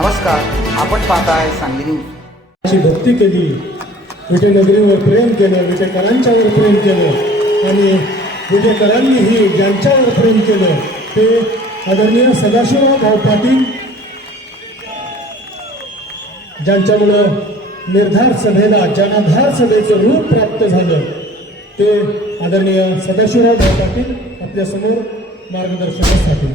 नमस्कार, आपण पाहताय सांगली न्यूज. अशी भक्ती केली, विटेनगरीवर प्रेम केलं, विटेकरांच्यावर प्रेम केलं आणि विटेकरांनीही ज्यांच्यावर प्रेम केलं ते आदरणीय सदाशिवराव पाटील, ज्यांच्यामुळं निर्धार सभेला जनाधार सभेचं रूप प्राप्त झालं, ते आदरणीय सदाशिवराव पाटील आपल्यासमोर मार्गदर्शनासाठी.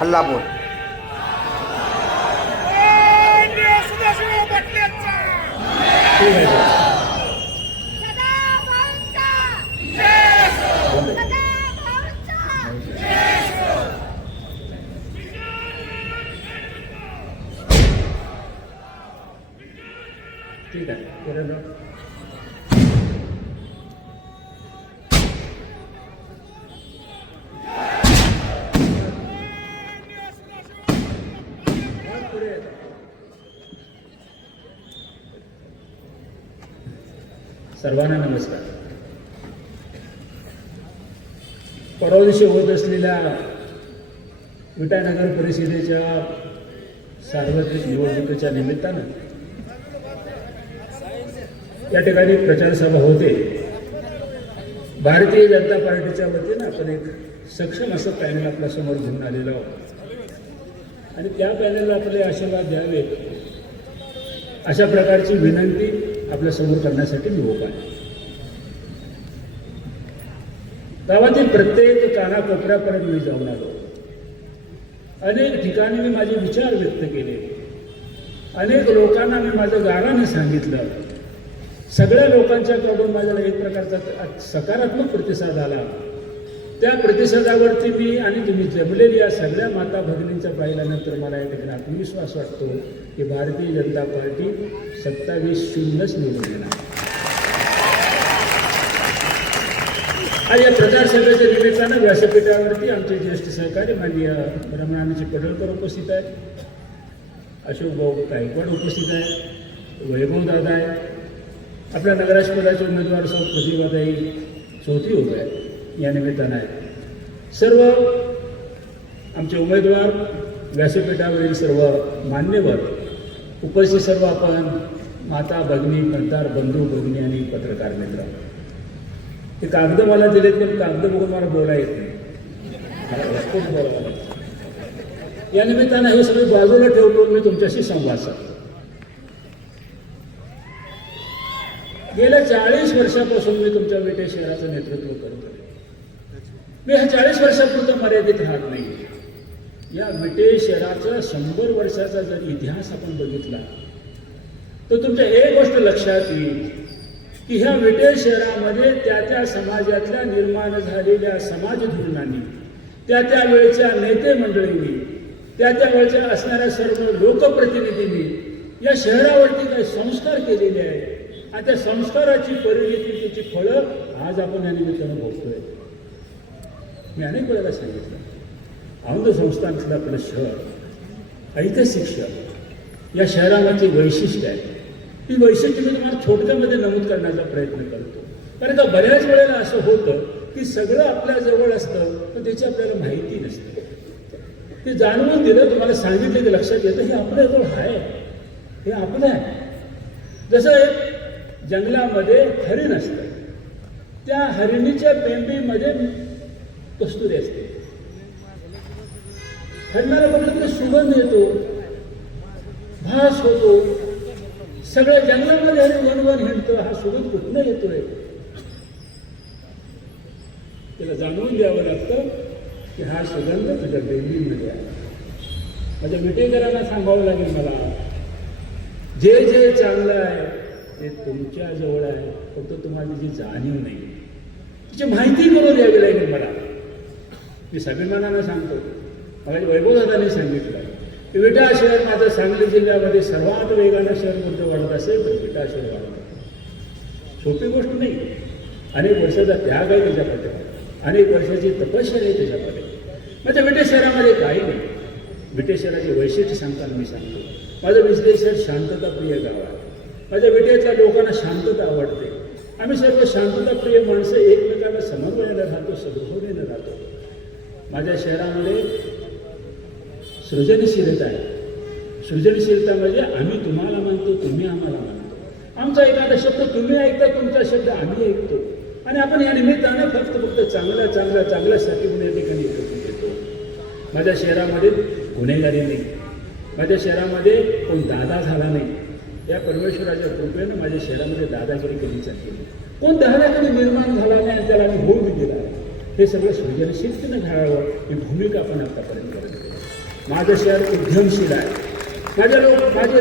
हल्ला बोल. ठीक आहे. सर्वांना नमस्कार. परवा दिवशी होत असलेल्या विटानगर परिषदेच्या सार्वत्रिक निवडणुकीच्या निमित्तानं या ठिकाणी प्रचार सभा होते. भारतीय जनता पार्टीच्या वतीनं आपण एक सक्षम असं पॅनल आपल्या समोर घेऊन आलेलो आहोत आणि त्या पॅनलला आपले आशीर्वाद द्यावे अशा प्रकारची विनंती आपल्या समोर करण्यासाठी मी उभा आहे. गावातील प्रत्येक कानाकोपऱ्यापर्यंत मी जाऊन आलो. अनेक ठिकाणी मी माझे विचार व्यक्त केले. अनेक लोकांना मी माझं गाण्याने सांगितलं. सगळ्या लोकांच्याकडून माझ्याला एक प्रकारचा सकारात्मक प्रतिसाद आला. त्या प्रतिसादावरती मी आणि तुम्ही जमलेली या सगळ्या माता भगिनींचा पाहिल्यानंतर मला या ठिकाणी आत्मविश्वास वाटतो की भारतीय जनता पार्टी 27-0 निवडून येणार. आज या प्रचार सभेच्या निमित्तानं व्यासपीठावरती आमचे ज्येष्ठ सहकारी माननीय रमणाजी पडळकर उपस्थित आहेत, अशोक भाऊ गायकवाड उपस्थित आहे, वैभव दादा आहे, आपल्या नगराध्यक्षपदाचे उमेदवार सौ प्रतिभाताई चौथी उभे आहेत. या निमित्तानं आहे सर्व आमचे उमेदवार, व्यासपीठावरील सर्व मान्यवर उपस्थित, सर्व आपण माता भगिनी, मतदार बंधू भगिनी आणि पत्रकार मित्र. ते कागद मला दिलेत पण कागद बघून मला बोला येत नाही. या निमित्तानं हे सगळे बाजूला ठेवतो मी तुमच्याशी संवाद साधतो. गेल्या 40 वर्षापासून मी तुमच्या विटे शहराचं नेतृत्व करतो. मी ह्या 40 वर्षापुरतं मर्यादित राहत नाही. या विटे शहराचा 100 वर्षाचा जर इतिहास आपण बघितला तर तुमच्या एक गोष्ट लक्षात येईल की ह्या विटे शहरामध्ये त्या समाजातल्या निर्माण झालेल्या समाज धोरणांनी, त्या वेळच्या नेते मंडळींनी, त्या वेळच्या असणाऱ्या सर्व लोकप्रतिनिधींनी या शहरावरती काही संस्कार केलेले आहेत आणि त्या संस्काराची परिणिती, त्याची फळं आज आपण या निमित्तानं भोगतोय. मी अनेक वेळेला सांगितलं, औंध संस्थानातलं आपलं शहर ऐतिहासिक शहर, या शहरामाची वैशिष्ट्य आहे. ती वैशिष्ट्य मी तुम्हाला थोडक्यामध्ये नमूद करण्याचा प्रयत्न करतो. कारण का बऱ्याच वेळेला असं होतं की सगळं आपल्या जवळ असतं पण त्याची आपल्याला माहिती नसते. ते जाणवून दिलं, तुम्हाला सांगितलं की लक्षात येतं हे आपल्याजवळ आहे, हे आपलं आहे. जसं एक जंगलामध्ये हरिण असतं, त्या हरिणीच्या पेंडीमध्ये कस्तुरी असते. हरणाला बघलं तरी सुगंध येतो, भास होतो. सगळ्या जंगलामध्ये हरिण वनवन हिंडतो. हा सुगंध कुठनं येतोय त्याला जाणून द्यावं लागतं की हा सुगंध तुझ्या बेंबीमध्ये आहे. माझ्या विटेकरांना सांगावं लागेल, मला जे जे चांगलं आहे ते तुमच्या जवळ आहे, फक्त तुम्हाला त्याची जाणीव नाही, तिची माहिती करून द्यावी लागेल मला. मी स्वाभिमानानं सांगतो, मला वैभवदादांनी सांगितलं की विटा शहर माझं सांगली जिल्ह्यामध्ये सर्वात वेगानं शहर कोणतं वाढत असेल तर विटा शहर वाढत. सोपी गोष्ट नाही. अनेक वर्षाचा त्याग आहे त्याच्याकडे, अनेक वर्षाची तपश्चर्या आहे त्याच्याकडे. माझ्या विटे शहरामध्ये काही नाही. विटे शहराचे वैशिष्ट्य सांगताना मी सांगतो, माझं विश्लेषण शांतताप्रिय गाव आहे. माझ्या विटेच्या लोकांना शांतता आवडते. आम्ही सर्व शांतताप्रिय माणसं एकमेकाला समन्वयाने राहतो, सद्भावनेने राहतो. माझ्या शहरामध्ये सृजनशीलता आहे. सृजनशीलता म्हणजे आम्ही तुम्हाला मानतो, तुम्ही आम्हाला मानतो. आमचा एखादा शब्द तुम्ही ऐकता, तुमचा शब्द आम्ही ऐकतो आणि आपण या निमित्तानं फक्त चांगल्यासाठी म्हणून या ठिकाणी एकत्रित येतो. माझ्या शहरामध्ये गुन्हेगारी नाही. माझ्या शहरामध्ये कोण दादा झाला नाही. या परमेश्वराच्या कृपेनं माझ्या शहरामध्ये दादागिरी कधी चालली नाही. कोण दादागिरी निर्माण झाला नाही आणि त्याला आम्ही होऊ दिला आहे. हे सगळं सृजनशीलतेनं घडावं ही भूमिका आपण आतापर्यंत करत गेलो. माझं शहर उद्यमशील आहे. माझे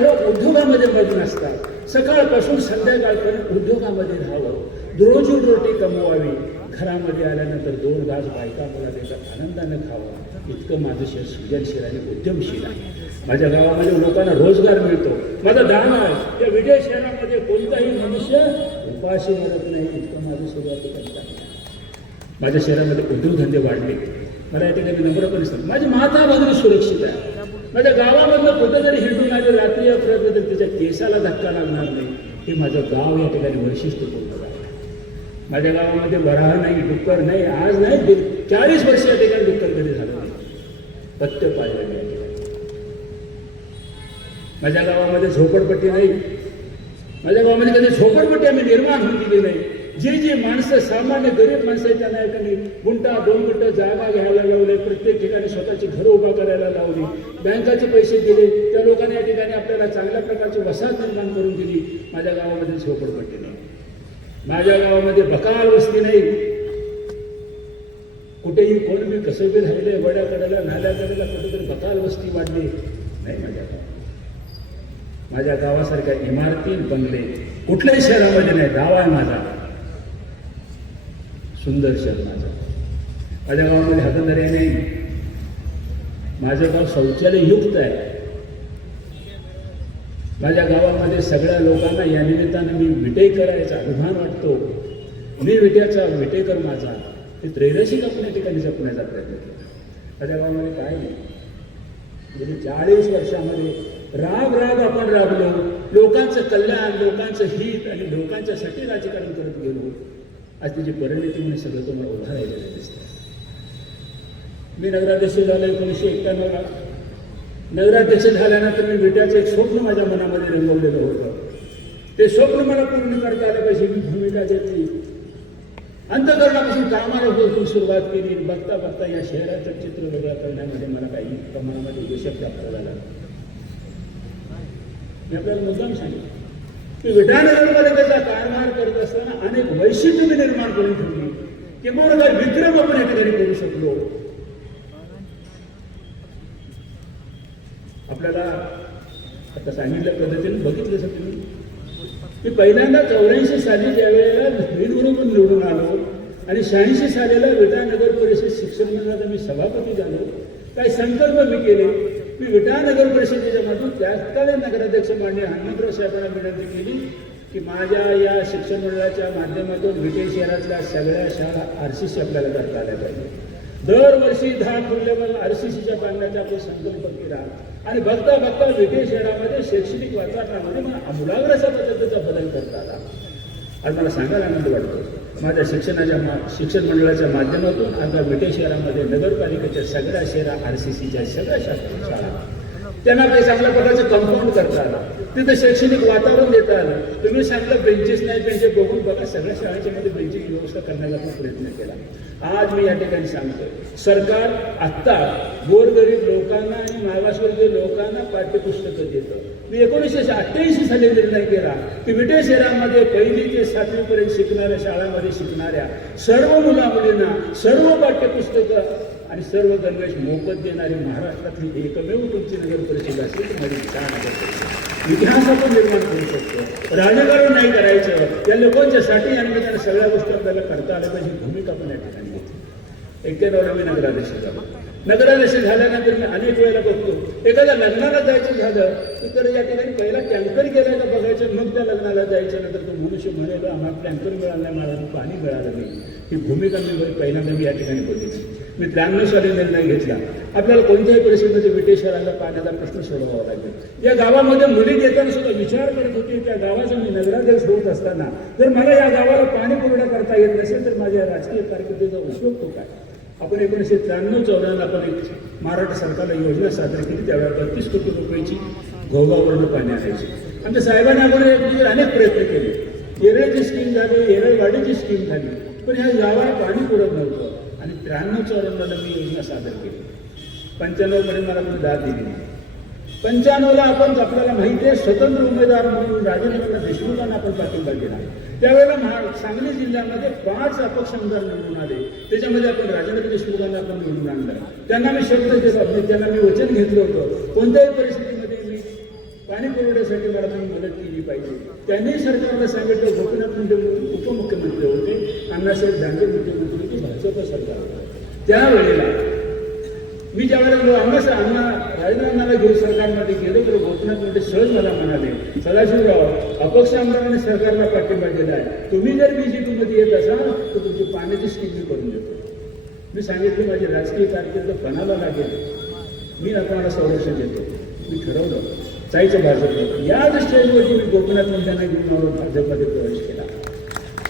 लोक उद्योगामध्ये मग्न असतात. सकाळपासून संध्याकाळपर्यंत उद्योगामध्ये राहावं, रोजी कमवावी, घरामध्ये आल्यानंतर 2 घास बायका मला त्याच्या आनंदानं खावं. इतकं माझं शहर सृजनशील आणि उद्यमशील आहे. माझ्या गावामध्ये लोकांना रोजगार मिळतो. माझा दान आहे. या विजय शहरामध्ये कोणताही मनुष्य उपाशी मरत नाही. इतकं माझं सुरुवाती करत आहे. माझ्या शहरामध्ये उद्योगधंदे वाढले. मला या ठिकाणी नम्रपणे सांगतो, माझी माता भगिनी सुरक्षित आहे. माझ्या गावामधलं कुठेतरी हिंडून आले रात्री अपरात्री तर त्याच्या केसाला धक्का लागणार नाही. हे माझं गाव या ठिकाणी वैशिष्ट्यपूर्ण आहे. माझ्या गावामध्ये वराह नाही, डुक्कर नाही. आज नाही, 40 वर्ष या ठिकाणी डुक्कर कधी झालं नाही. पथ्य पाळलं नाही. माझ्या गावामध्ये झोपडपट्टी नाही. माझ्या गावामध्ये कधी झोपडपट्टी आम्ही निर्माण होऊन दिली नाही. जी माणसं सामान्य गरीब माणसं आहेत त्यांना या ठिकाणी 1-2 गुंठ जागा घ्यायला लावले. प्रत्येक ठिकाणी स्वतःची घरं उभा करायला लावली. बँकाचे पैसे दिले. त्या लोकांनी या ठिकाणी आपल्याला चांगल्या प्रकारची वसाहत निर्माण करून दिली. माझ्या गावामध्ये झोपडपट्टी नाही. माझ्या गावामध्ये बकाल वस्ती नाही. कुठेही कोण बी कसं बी राहिले, वड्याकडेला नाल्याकडेला कुठेतरी बकाल वस्ती वाढली नाही माझ्या गावात. माझ्या गावासारख्या इमारती बंगले कुठल्याही शहरामध्ये नाही. गाव आहे माझा, सुंदर शहर माझं. माझ्या गावामध्ये हातंदारी नाही. माझं गाव शौचालययुक्त आहे. माझ्या गावामध्ये सगळ्या लोकांना या निमित्तानं मी विटेकराचा अभिमान वाटतो. मी विटेकर माझा ते त्रैरसिक आपण या ठिकाणी जपण्याचा प्रयत्न केला. माझ्या गावामध्ये काय नाही. गेली 40 वर्षामध्ये राग आपण राबलो. लोकांचं कल्याण, लोकांचं हित आणि लोकांच्यासाठी राजकारण करत गेलो. आज त्याची परिणती म्हणून सगळं तुम्हाला उभा राहिलेलं दिसतं. मी नगराध्यक्ष झालो 1991ला. नगराध्यक्ष झाल्यानंतर मी विट्याचं एक स्वप्न माझ्या मनामध्ये रंगवलेलं होतं. ते स्वप्न मला पूर्ण करता आलं पाहिजे. मी भूमिका घेतली. अंतःकरणापासून कामाला सुरुवात केली. बघता या शहराचं चित्र वेगळं करण्यामध्ये मला काही प्रमाणामध्ये यश प्राप्त झालं. मी आपल्याला मुद्दाम सांगितलं की विटानगरमध्ये त्याचा कारभार करत असताना अनेक वैशिष्ट्य निर्माण करून ठेवली. किंवा विक्रम आपण या ठिकाणी करू शकलो. आपल्याला आता सांगितल्या पद्धतीने बघितलं सर तुम्ही. मी पहिल्यांदा 84 साली ज्या वेळेला बिनविरोध निवडून आलो आणि 86 सालीला विटा नगर परिषद शिक्षण मंडळाचा मी सभापती झालो. काही संकल्प मी केले. मी विटा नगर परिषदेच्या मधून त्याकालीन नगराध्यक्ष माननीय हनुमंतराव साहेबांना विनंती केली की माझ्या या शिक्षण मंडळाच्या माध्यमातून विटे शहरातल्या सगळ्या शाळा RCC आपल्याला करता आल्या पाहिजे. दरवर्षी 10 फुल लेवल RCCच्या बांधण्याचा आपण संकल्प केला आणि बघता विटे शहरामध्ये शैक्षणिक वातावरणामध्ये मला आमूलाग्र अशा पद्धतीचा बदल करता आला. आज मला सांगायला आनंद वाटतो. माझ्या शिक्षण मंडळाच्या माध्यमातून आता विटे शहरामध्ये नगरपालिकेच्या सगळ्या शहरा RCCच्या सगळ्या शाळा त्यांना काही चांगल्या प्रकारचं कंपाऊंड करता आलं. तिथं शैक्षणिक वातावरण देता आलं. तुम्ही सांगितलं बेंचेस नाही, बेंचेस बघून बघा. सगळ्या शाळांच्या मध्ये बेंचेची व्यवस्था करण्याचा आपण प्रयत्न केला. आज मी या ठिकाणी सांगतोय सरकार आत्ता गोरगरीब लोकांना आणि मागासवर्गीय लोकांना पाठ्यपुस्तकं देतं. मी 1988 साली निर्णय केला की विटे शहरामध्ये 1ली ते 7वी पर्यंत शिकणाऱ्या शाळांमध्ये शिकणाऱ्या सर्व मुलामुलींना सर्व पाठ्यपुस्तकं आणि सर्व गणवेश मोफत देणारी महाराष्ट्रातली एकमेव तुमची नगर परिषद असेल तर माझी नगर परिषद. इतिहास आपण निर्माण करू शकतो. राजकारण नाही करायचं. या लोकांच्यासाठी या निमित्ताने सगळ्या गोष्टी आपल्याला करता आल्या पाहिजे. भूमिका पण या ठिकाणी घेतली. 91 मी नगराध्यक्ष झालो. नगराध्यक्ष झाल्यानंतर मी अनेक वेळेला बघतो एखाद्या लग्नाला जायचं झालं तर या ठिकाणी पहिला टँकर गेला का बघायचं, मग त्या लग्नाला जायचं. नंतर तो मनुष्य म्हणायला आम्हाला टँकर मिळाला नाही, मला पाणी मिळालं नाही. ही भूमिका मी पहिल्यांदा मी या ठिकाणी बघितली. मी 93 साली निर्णय घेतला. आपल्याला कोणत्याही परिस्थितीमध्ये विटे शहराला पाण्याचा प्रश्न सोडवावा लागेल. या गावामध्ये मुली घेताना सुद्धा विचार करत होते, त्या गावाचा मी नगराध्यक्ष होत असताना जर मला या गावाला पाणी पुरवठा करता येत नसेल तर माझ्या राजकीय कारकिर्दीचा उपयोग तो काय. आपण 1993-94 आपण एक महाराष्ट्र सरकारला योजना सादर केली. त्यावेळेला 32 कोटी रुपयाची घोगावरून पाणी आणायची. आमच्या साहेबांनी आपण अनेक प्रयत्न केले. येरळची स्कीम झाली, येरळवाडीची स्कीम झाली, पण ह्या गावाला पाणी पुरत नव्हतं. आणि 93-94 मी योजना सादर केली. 95 मला तुम्ही दाद दिली नाही. 95ला आपण आपल्याला माहिती आहे स्वतंत्र उमेदवार म्हणून राजेंद्र देशमुखांना आपण पाठिंबा दिला. त्यावेळेला सांगली जिल्ह्यामध्ये 5 अपक्ष आमदार निवडून आले. त्याच्यामध्ये आपण राजेंद्र देशमुखांना आपण निवडून आणलं. त्यांना मी शब्द दिला, त्यांना मी वचन घेतलं होतं कोणत्याही परिस्थितीमध्ये मी पाणी पुरवठ्यासाठी मला तुम्ही मदत केली पाहिजे. त्यांनी सरकारला सांगितलं. गोपीनाथ मुंडे उपमुख्यमंत्री होते, अण्णासाहेब दानवे मुख्यमंत्री होते, भाजप सरकार होतं. त्यावेळेला मी ज्यावेळेला अण्णा राजेंद्रांना घेऊन सरकारमध्ये गेलो तर गोपीनाथ मुंडे सहज मला म्हणाले, सदाशिवराव अपक्ष आमदारांनी सरकारला पाठिंबा दिला आहे, तुम्ही जर बीजेपीमध्ये येत असाल तर तुमची पाण्याची स्कीम मी करून देतो. मी सांगितलं माझी राजकीय कारकीर्द पणाला लागेल, मी आपल्याला संरक्षण देतो. मी ठरवलं जायचं भाजपमध्ये. याच स्टेजवरती मी गोपीनाथ मुंडेंना घेऊन आलो, भाजपमध्ये प्रवेश केला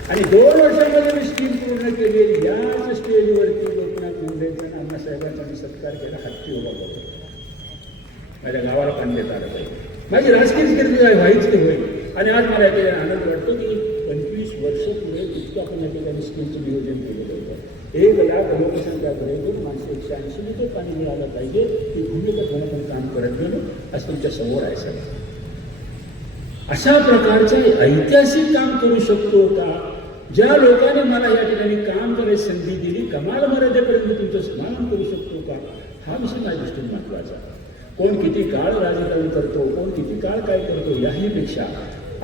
आणि 2 वर्षांमध्ये मी स्कीम पूर्ण केली. याच स्टेजवरती गोपीनाथ मुंडेंचा अण्णासाहेबांचा मी सत्कार केला. हत्ती उभा होतो. माझ्या गावाला पाणी देता आलं पाहिजे. माझी राजकीय कीर्ती व्हायची ते होईल. आणि आज मला याचा आनंद वाटतो की 25 वर्ष पुढे इतकं आपण या ठिकाणी स्कीमचं नियोजन केलेलं होतं. 1 लाख लोकसंख्यापर्यंत माणसं 180 लिटर पाणी मिळालं पाहिजे ही भूमिका घेऊन आपण काम करत गेलो. आज तुमच्या समोर आहे सर. अशा प्रकारचे ऐतिहासिक काम करू शकतो का? ज्या लोकांनी मला या ठिकाणी काम करायची संधी दिली, कमाल मर्यादेपर्यंत तुमचं स्मरण करू शकतो का? हा विषय माझ्या दृष्टीने महत्त्वाचा. कोण किती काळ राजकारण करतो, कोण किती काळ काय करतो, याहीपेक्षा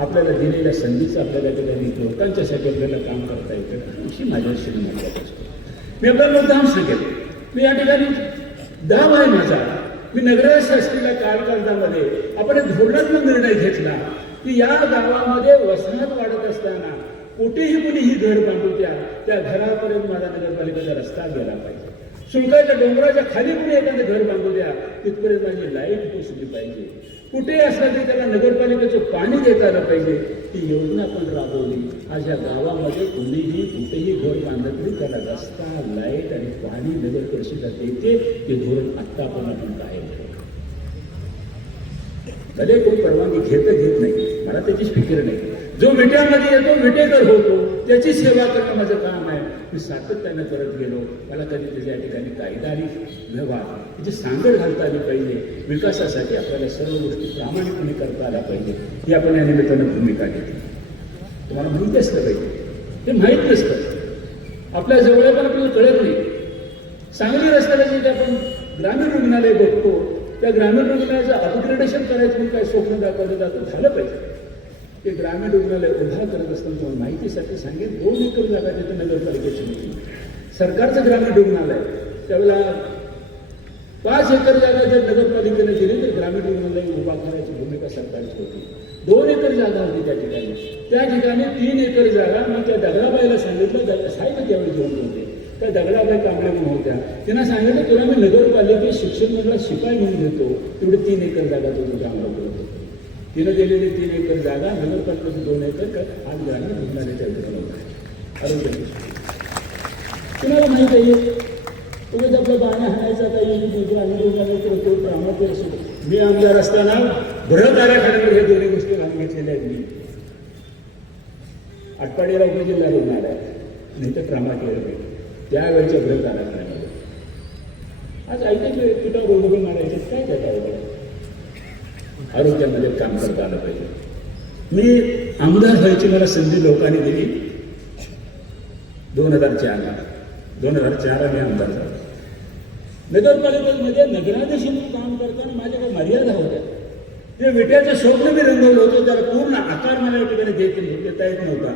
आपल्याला दिलेल्या संधीचं आपल्याला या ठिकाणी लोकांच्यासाठी आपल्याला काम करता येतं हा विषय माझ्या दृष्टीने महत्त्वाचा असतो. मी आपल्याला मुद्दाम सांगेल, मी या ठिकाणी दाव आहे माझा. मी नगराध्यक्ष असलेल्या कालखंडामध्ये आपण एक धोरणात्मक निर्णय घेतला की या गावामध्ये वसाहत वाढत असताना कुठेही कुणीही घर बांधू द्या, त्या घरापर्यंत माझा नगरपालिकेचा रस्ता गेला पाहिजे. सुळकाच्या डोंगराच्या खाली कुणी एखादं घर बांधू द्या, तिथपर्यंत माझी लाईट पोचली पाहिजे. कुठे असलं तरी त्याला नगरपालिकेचं पाणी देता आलं पाहिजे. ती योजना आपण राबवली. आज या गावामध्ये कुणीही कुठेही घर बांधलं तरी त्याला रस्ता, लाईट आणि पाणी नगर परिषदा देते. ते धोरण आत्ता आपण कायम ठेवलं. भले कोणी परवानगी घेत नाही, मला त्याची फिकीर नाही. जो विट्यामध्ये येतो विटेकर होतो, त्याची सेवा करणं माझं काम आहे. मी सातत्यानं करत गेलो. मला कधी त्याच्या ठिकाणी कायदा आणि व्यवहार त्याची सांगड घालता आली पाहिजे. विकासासाठी आपल्याला सर्व गोष्टी प्रामाणिकपणे करता आल्या पाहिजे. ही आपण या निमित्तानं भूमिका घेतली. तुम्हाला माहिती असलं पाहिजे, ते माहीत नसतं आपल्या जवळ, पण आपल्याला कळत नाही. सांगली रस्त्याला जे आपण ग्रामीण रुग्णालय बघतो, त्या ग्रामीण रुग्णालयाचं अपग्रेडेशन करायचं म्हणून काय स्वप्न दाखवलं जातं, झालं पाहिजे. ते ग्रामीण रुग्णालय उभा करत असताना तुम्हाला माहितीसाठी सांगेल, 2 एकर जागा तिथे नगरपालिकेची होती. सरकारचं ग्रामीण रुग्णालय त्यावेळेला 5 एकर जागा जर नगरपालिकेने दिली तर ग्रामीण रुग्णालय उभा करायची भूमिका सरकारची होती. 2 एकर जागा होती त्या ठिकाणी. त्या ठिकाणी 3 एकर जागा मी त्या दगडाबाईला सांगितलं, साहेब त्यावेळी जेवण होते, त्या दगडाबाई कांबळे म्हणून होत्या. त्यांना सांगितलं तुला मी नगरपालिकेत शिक्षण मंडळात शिपाई म्हणून देतो, तेवढी 3 एकर जागा तो तुझ्या आम्हाला होतो. तिनं दिलेली 3 एकर जागा नगरपालिकेची 2 एकर आज ग्रामीण रुग्णालयाच्या विरोधात आरोग्य. तुम्हाला माहिती आहे उगाच आपल्या बाण्या हाणायचा काही ग्रामीण रुग्णालय करतो प्रामुख्य असो. मी आमदार असताना बृहत आराखड्यामध्ये हे दोन्ही गोष्टी घालून घेतलेल्या आहेत. मी आटपाडीला उपजिल्हा रुग्णालय नाही तर प्रामुख्य त्यावेळेच्या बृहत आराखड्यामध्ये आज ऐकायचे पिठावर रोग मारायचे काय त्याच्यावर आरोग्यामध्ये काम करता आलं पाहिजे. मी आमदार व्हायची मला संधी लोकांनी दिली 2004ला. 2004ला मी आमदार झालो. नगरपालिकेमध्ये नगराध्यक्ष म्हणून काम करताना माझ्याकडे मर्यादा होत्या. ते विट्याचं स्वप्न मी रंगवलं होतं, त्याला पूर्ण आकार मला या ठिकाणी देता येत नव्हता.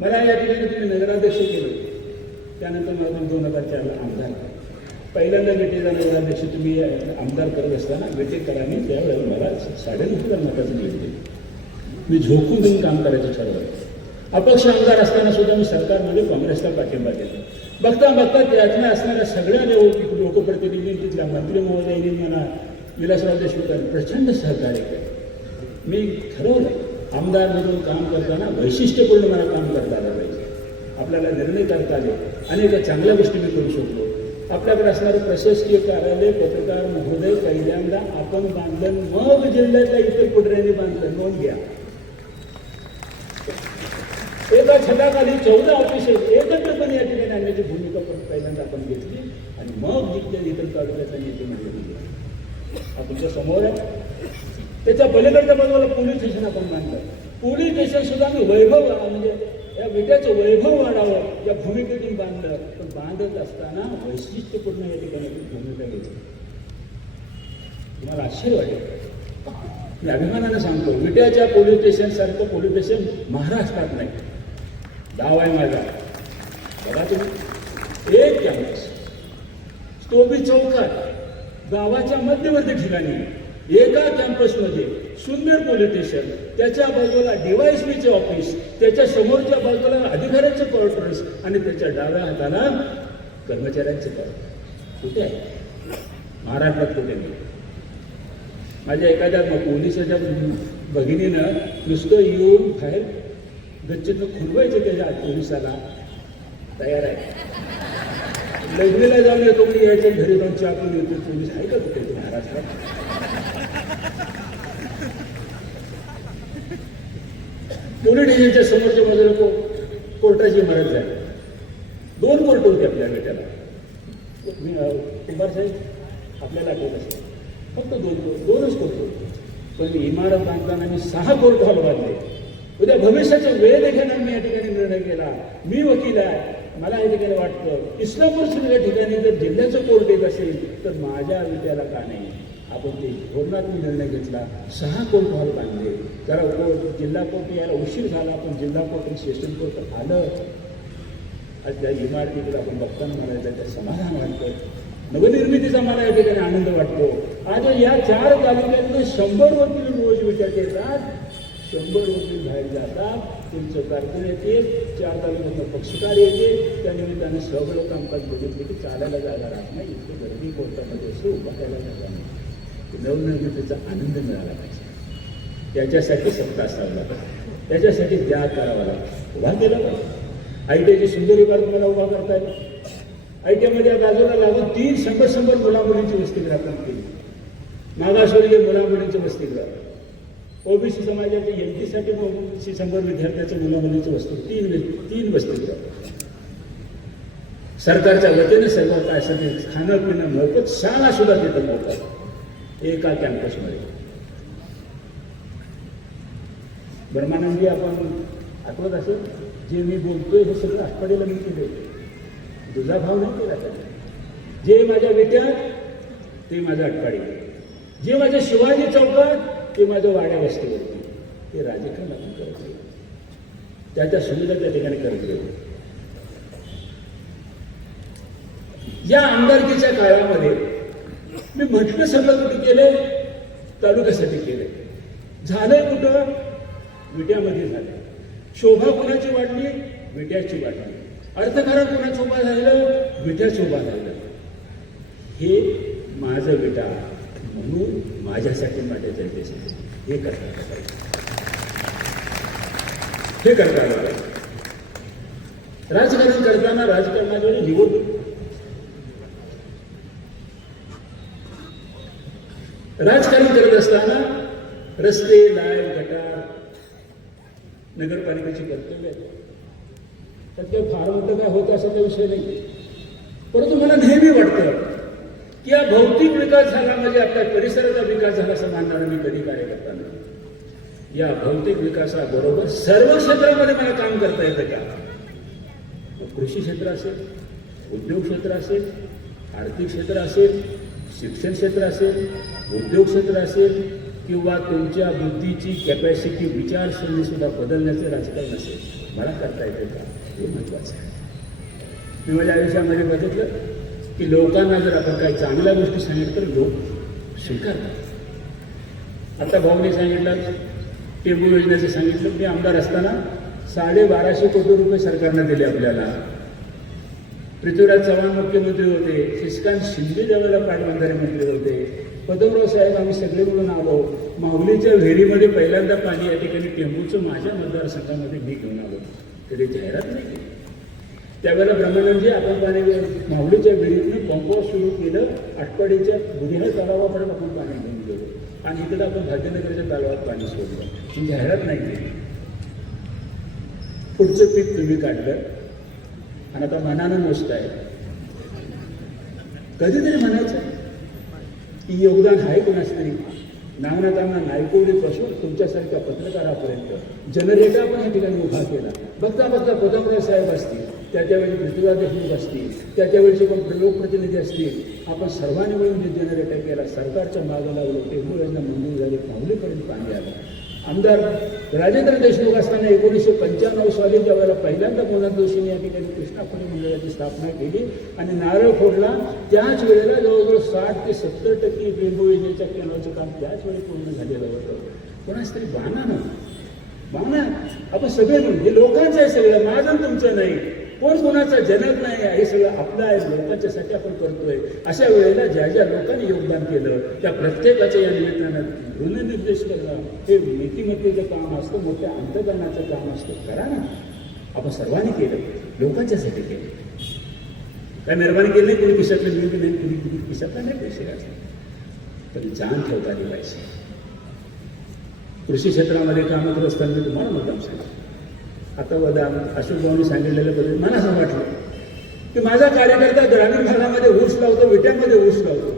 मला या ठिकाणी तुम्ही नगराध्यक्ष केलं. त्यानंतर मला 2004ला आमदार. पहिल्यांदा विटेचा नगराध्यक्ष तुम्ही आमदार करत असताना विटेकरांनी त्यावेळेला मला 9.5 मताचं लीड दिली. मी झोकून देऊन काम करायचं ठरवलं. अपक्ष आमदार असताना सुद्धा मी सरकारमध्ये काँग्रेसला पाठिंबा दिला. बघता बघता त्यातल्या असणाऱ्या सगळ्या लोकप्रतिनिधी, तिथल्या मंत्री महोदयांनी मला विलासराव देशमुखांनी प्रचंड सहकार्य केलं. मी ठरवलं आमदार म्हणून काम करताना वैशिष्ट्यपूर्ण मला काम करता आलं पाहिजे. आपल्याला निर्णय करता आले, अनेक चांगल्या गोष्टी मी करू शकतो. आपल्याकडे असणारं प्रशासकीय कार्यालय, पत्रकार महोदय पहिल्यांदा आपण बांधलं, मग जिल्ह्यातल्या इतर पुढऱ्यांनी बांधलं. नोंद घ्या. एका छताखाली 14 ऑफिसेस एकत्रपणे या ठिकाणी आणण्याची भूमिका पहिल्यांदा आपण घेतली आणि मग इतर तालुक्याचा नेते मंडळी हा तुमच्या समोर आहे. त्याच्या पलीकडच्या बाजूला पोलीस स्टेशन आपण बांधलं. पोलीस स्टेशन सुद्धा आम्ही वैभव म्हणजे या विट्याचं वैभव वाढावं या भूमिकेतून बांधलं. पण बांधत असताना वैशिष्ट्यपूर्ण या ठिकाणी भूमिका घेतली. तुम्हाला आश्चर्य वाटेल, मी अभिमानानं सांगतो, विट्याच्या पोलीस स्टेशन सारखं पोलीस स्टेशन महाराष्ट्रात नाही. दावा आहे माझा. बघा तुम्ही, एक कॅम्पस तोबी चौकात गावाच्या मध्यवर्ती ठिकाणी एका कॅम्पसमध्ये सुंदर पोलीस स्टेशन, त्याच्या बाजूला DYSPचे ऑफिस, त्याच्या समोरच्या बाजूला अधिकाऱ्यांचे क्वार्टर्स आणि त्याच्या डाव्या हाताला कर्मचाऱ्यांचे क्वार्टर्स. कुठे आहे? महाराष्ट्रात कुठे नाही. माझ्या एखाद्या पोलिसाच्या भगिनीनं नुसतं येऊन बाहेर गच्चीतनं खुलवायचं त्याच्या पोलिसाला तयार आहे. लग्नीला जाऊन येतो मी, यायच्या घरी जाऊन चहा पिऊन येतो. पोलीस आहे का कुठे महाराष्ट्रात? पोलीस स्टेशनच्या समोरच्या बाजूला कोर्टाची इमारत झाली. 2 कोर्ट होते आपल्या बेट्याला. कुंभार साहेब आपल्याला आठवत असेल, फक्त 2च कोर्ट होते. पण इमारत बांधताना मी 6 कोर्ट हॉल बांधले. उद्या भविष्याच्या वेळ देखील मी या ठिकाणी निर्णय केला. मी वकील आहे, मला या ठिकाणी वाटतं इस्लामपूर या ठिकाणी जर जिल्ह्याचं कोर्ट येत असेल तर माझ्या विद्याला का नाही. आपण ते धोरणात्मक निर्णय घेतला. 6 कोर्ट हॉल बांधले. जरा जिल्हा कोर्ट यायला उशीर झाला, पण जिल्हा कोर्ट आणि सेशन कोर्ट आलं. आज त्या इमारतीकडे आपण बघताना मला त्याचं समाधान वाटतं. नवनिर्मितीचा मला या ठिकाणी आनंद वाटतो. आज या 4 तालुक्यातून 100 वकील रोज विचार येतात, 100 वकील बाहेर जातात, तुमचं कारकून येते, 4 तालुक्यातून पक्षकार येते. त्या निमित्तानं सगळं कामकाज बघितले की चालायला जागा राहत नाही. इतकं गर्दी कोर्टामध्ये असं उभा राहायला जागा नाही. नवनिर्मितीचा आनंद मिळाला पाहिजे. त्याच्यासाठी सत्ता असायला पाहिजे, त्याच्यासाठी त्याग करावा लागतो, उभा केला पाहिजे. ITIची सुंदर इमारत मला उभा करता येईल. ITIमध्ये बाजूला लागून 300 मुला मुलींची वसतिगृह आपण केली. मागासवर्गीय मुला मुलींचं वसतिगृह, OBC समाजाच्या MT साठी 100 विद्यार्थ्यांच्या मुला मुलींचं वसतिगृह, 3 वसतिगृह. सरकारच्या वतीने सर्व काय असेल खाणं पिणं मोफत, शाळा सुद्धा तिथं मोफत एका कॅम्पसमध्ये. ब्रह्मानंदी आपण आठवत असेल, जे मी बोलतोय हे सगळं आठवड्याला मी केले. तुझा भाव नाही केला त्याने. जे माझ्या विट्यात ते माझं आठवडी, जे माझ्या शिवाजी चौकात ते माझं वाड्या वस्तीवरती. ते राजकारण आपण करत गेलो, त्याच्या सुविधा त्या ठिकाणी करत गेलो. या आमदारकीच्या काळामध्ये मी म्हटलं सगळं कुठे केलंय? तालुक्यासाठी केलंय. झालंय कुठं? विट्यामध्ये झालंय. शोभा कुणाची वाढली? विट्याची वाढली. अर्थकारण कुणाचं उभा झालं? विट्याचं उभा झालं. हे माझं विटा म्हणून माझ्यासाठी माझ्या जनतेसाठी हे करता आलं पाहिजे. हे करता आलं पाहिजे. राजकारण करताना राजकारणाद्वारे निवडणूक, राजकारण करत असताना रस्ते, लाईट, गटार नगरपालिकेची कर्तव्य आहे. त्यात काही फार मोठं काय होतं असा काही विषय नाही. परंतु मला नेहमी वाटतं की या भौतिक विकास झाला म्हणजे आपल्या परिसराचा विकास झाला असं मानणार मी कधी कार्यकर्ता नाही. या भौतिक विकासाबरोबर सर्व क्षेत्रामध्ये मला काम करता येतं का? कृषी क्षेत्र असेल, उद्योग क्षेत्र असेल, आर्थिक क्षेत्र असेल, शिक्षण क्षेत्र असेल, उद्योग क्षेत्र असेल किंवा तुमच्या बुद्धीची कॅपॅसिटी, विचारसरणी सुद्धा बदलण्याचे राजकारण असेल, मला करता येते का? हे महत्त्वाचं आहे. मी माझ्या आयुष्यामध्ये बघितलं की लोकांना जर आपण काही चांगल्या गोष्टी सांगितलं तर लोक स्वीकारतात. आता भाऊने सांगितलं, टेंबू योजनेचं सांगितलं. मी आमदार असताना 1250 कोटी रुपये सरकारनं दिले आपल्याला. पृथ्वीराज चव्हाण मुख्यमंत्री होते, शशिकांत शिंदे ज्यावेळेला पाटबंधारे मंत्री होते, पद्मराव साहेब आम्ही सगळे मिळून आलो. माहुलीच्या विहिरीमध्ये पहिल्यांदा पाणी या ठिकाणी टेंबूचं माझ्या मतदारसंघामध्ये मी घेऊन आलो. तरी जाहिरात नाही केली. त्यावेळेला ब्रह्मानंदजी आपण पाणी माहुलीच्या विहिरीतनं पंपवर सुरू केलं. आटपाडीच्या बुधिहाळ तलावापर्यंत आपण पाणी घेऊन गेलो आणि इकडं आपण भाग्यनगरच्या तलावात पाणी सोडलं. ही जाहिरात नाही केली. पुढचं पीक तुम्ही काढलं आणि आता मनानं मोजताय. कधीतरी म्हणायचं की योगदान आहे कोणाच तरी. नागनाथांना नायकोडीपासून तुमच्यासारख्या पत्रकारापर्यंत जनरेटर आपण या ठिकाणी उभा केला. बघता बघता पद्मराव साहेब असतील, त्यावेळी पृथ्वीराज देशमुख असतील, त्यावेळेचे कोण लोकप्रतिनिधी असतील, आपण सर्वांनी मिळून जे जनरेटर केला. सरकारच्या मागं लागलो, टेंबू योजना मंजूर झाली, माहुलीपर्यंत पाणी आलं. आमदार राजेंद्र देशमुख असताना 1995 साली ज्यावेळेला पहिल्यांदा मोहन जोशींनी या ठिकाणी कृष्णापुरी मंडळाची स्थापना केली आणि नारळ फोडला, त्याच वेळेला जवळजवळ 60 ते 70% टेंबू योजनेच्या केंद्राचं काम त्याच वेळी पूर्ण झालेलं होतं. कोणाच तरी बाणा आपण सगळे मिळून, हे लोकांचं आहे सगळं, माझं तुमचं नाही, कोण कोणाचा जनक नाही, हे सगळं आपलं आहे, लोकांच्यासाठी आपण करतोय. अशा वेळेला ज्या ज्या लोकांनी योगदान केलं त्या प्रत्येकाचं या निमित्तानं ऋणनिर्देश करणं हे नीतिमत्तेचं काम असतं, मोठ्या अंतकरणाचं काम असतं. करा ना, आपण सर्वांनी केलं, लोकांच्यासाठी केलं. काय मेहरबानी केली नाही, कुणी खिशातलं निवडून नाही, कुणी खिशातला नाही पैसे घातले, तरी जाण ठेवता आली पाहिजे. कृषी क्षेत्रामध्ये काम करत असताना मी तुम्हाला मुद्दाम सांगितलं. आता वदा अशोक भाऊंनी सांगितलेल्या बद्दल मला असं वाटलं की माझा कार्यकर्ता ग्रामीण भागामध्ये ऊस लावतो, विट्यामध्ये ऊस लावतो.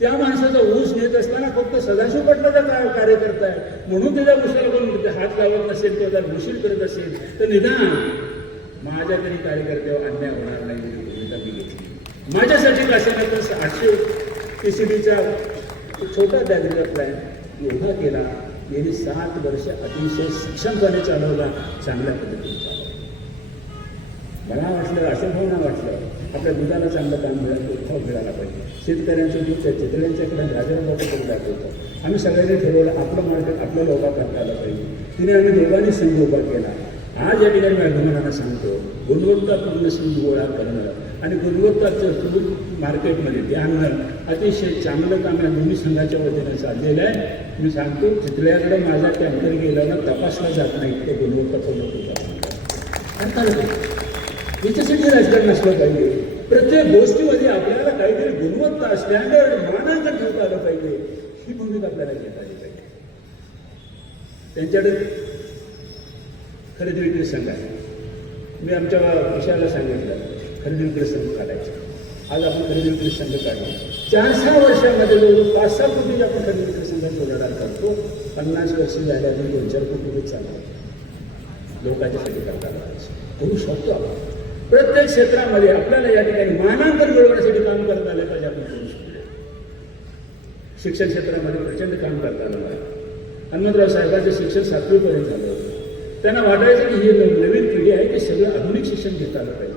त्या माणसाचा ऊस नेत असताना फक्त सदाशिव पाटलाचा कार्यकर्ता आहे म्हणून त्याच्या ऊसाला कोण हात लावत नसेल किंवा जर मुशील करत असेल तर निदान माझ्या तरी कार्यकर्त्यावर अन्याय होणार नाही भूमिका मी घेतली. माझ्यासाठी कसं तर 800 PCBचा छोटा बॅगरीचा प्लॅन उभा केला. गेली 7 वर्ष अतिशय सक्षमपणे चालवला, चांगल्या पद्धतीने चालवला. मला वाटलं, अशोकभाऊंना वाटलं आपल्या दुधाला चांगलं काम मिळालं, उत्साह मिळाला पाहिजे. शेतकऱ्यांचं दूध त्या चितळ्यांच्याकडे राजारामबापूकडे जात होतं. आम्ही सगळ्यांनी ठरवलं आपलं मार्केट आपल्या लोकांना करता आलं पाहिजे. तिने आम्ही दोघांनी संघ उभा केला. आज या ठिकाणी मी अभिमानानं सांगतो, गुणवत्तापूर्ण दूध गोळा करणं आणि गुणवत्ताचं दूध मार्केटमध्ये ते आणणं अतिशय चांगलं काम या दोन्ही संघाच्या वतीनं चाललेलं आहे. मी सांगतो, चितळ्याकडे माझा टँकर गेला ना तपासला जात नाही, ते गुणवत्तापूर्ण दूध करता आलं पाहिजे. याच्यासाठी राजकारण असलं पाहिजे. प्रत्येक गोष्टीमध्ये आपल्याला काहीतरी गुणवत्ता स्टँडर्ड मानांकन ठेवता आलं पाहिजे. ही भूमिका आपल्याला घेता आली पाहिजे. त्यांच्याकडे खरेदी विक्री संघ आहे. मी आमच्या विषयाला सांगितलं खरेदी विक्री संघ काढायचा. आज आपण खरेदी विक्री संघ काढला. 4-6 वर्षामध्ये जवळजवळ 5-6 कोटी आपण खरेदी विक्री संघाचा उलाढाल करतो. 50 वर्ष झाले अजून 2-4 कोटी चालू लोकांच्यासाठी करता करू शकतो. आपण प्रत्येक क्षेत्रामध्ये आपल्याला या ठिकाणी मानांकन मिळवण्यासाठी काम करता आलं पाहिजे. आपण करू शकतो. शिक्षण क्षेत्रामध्ये प्रचंड काम करता आलं पाहिजे. हनुमंतराव साहेबांचं शिक्षण 7वीपर्यंत झालं होतं. त्यांना वाटायचं की ही नवीन पिढी आहे की सगळं आधुनिक शिक्षण घेता आलं पाहिजे.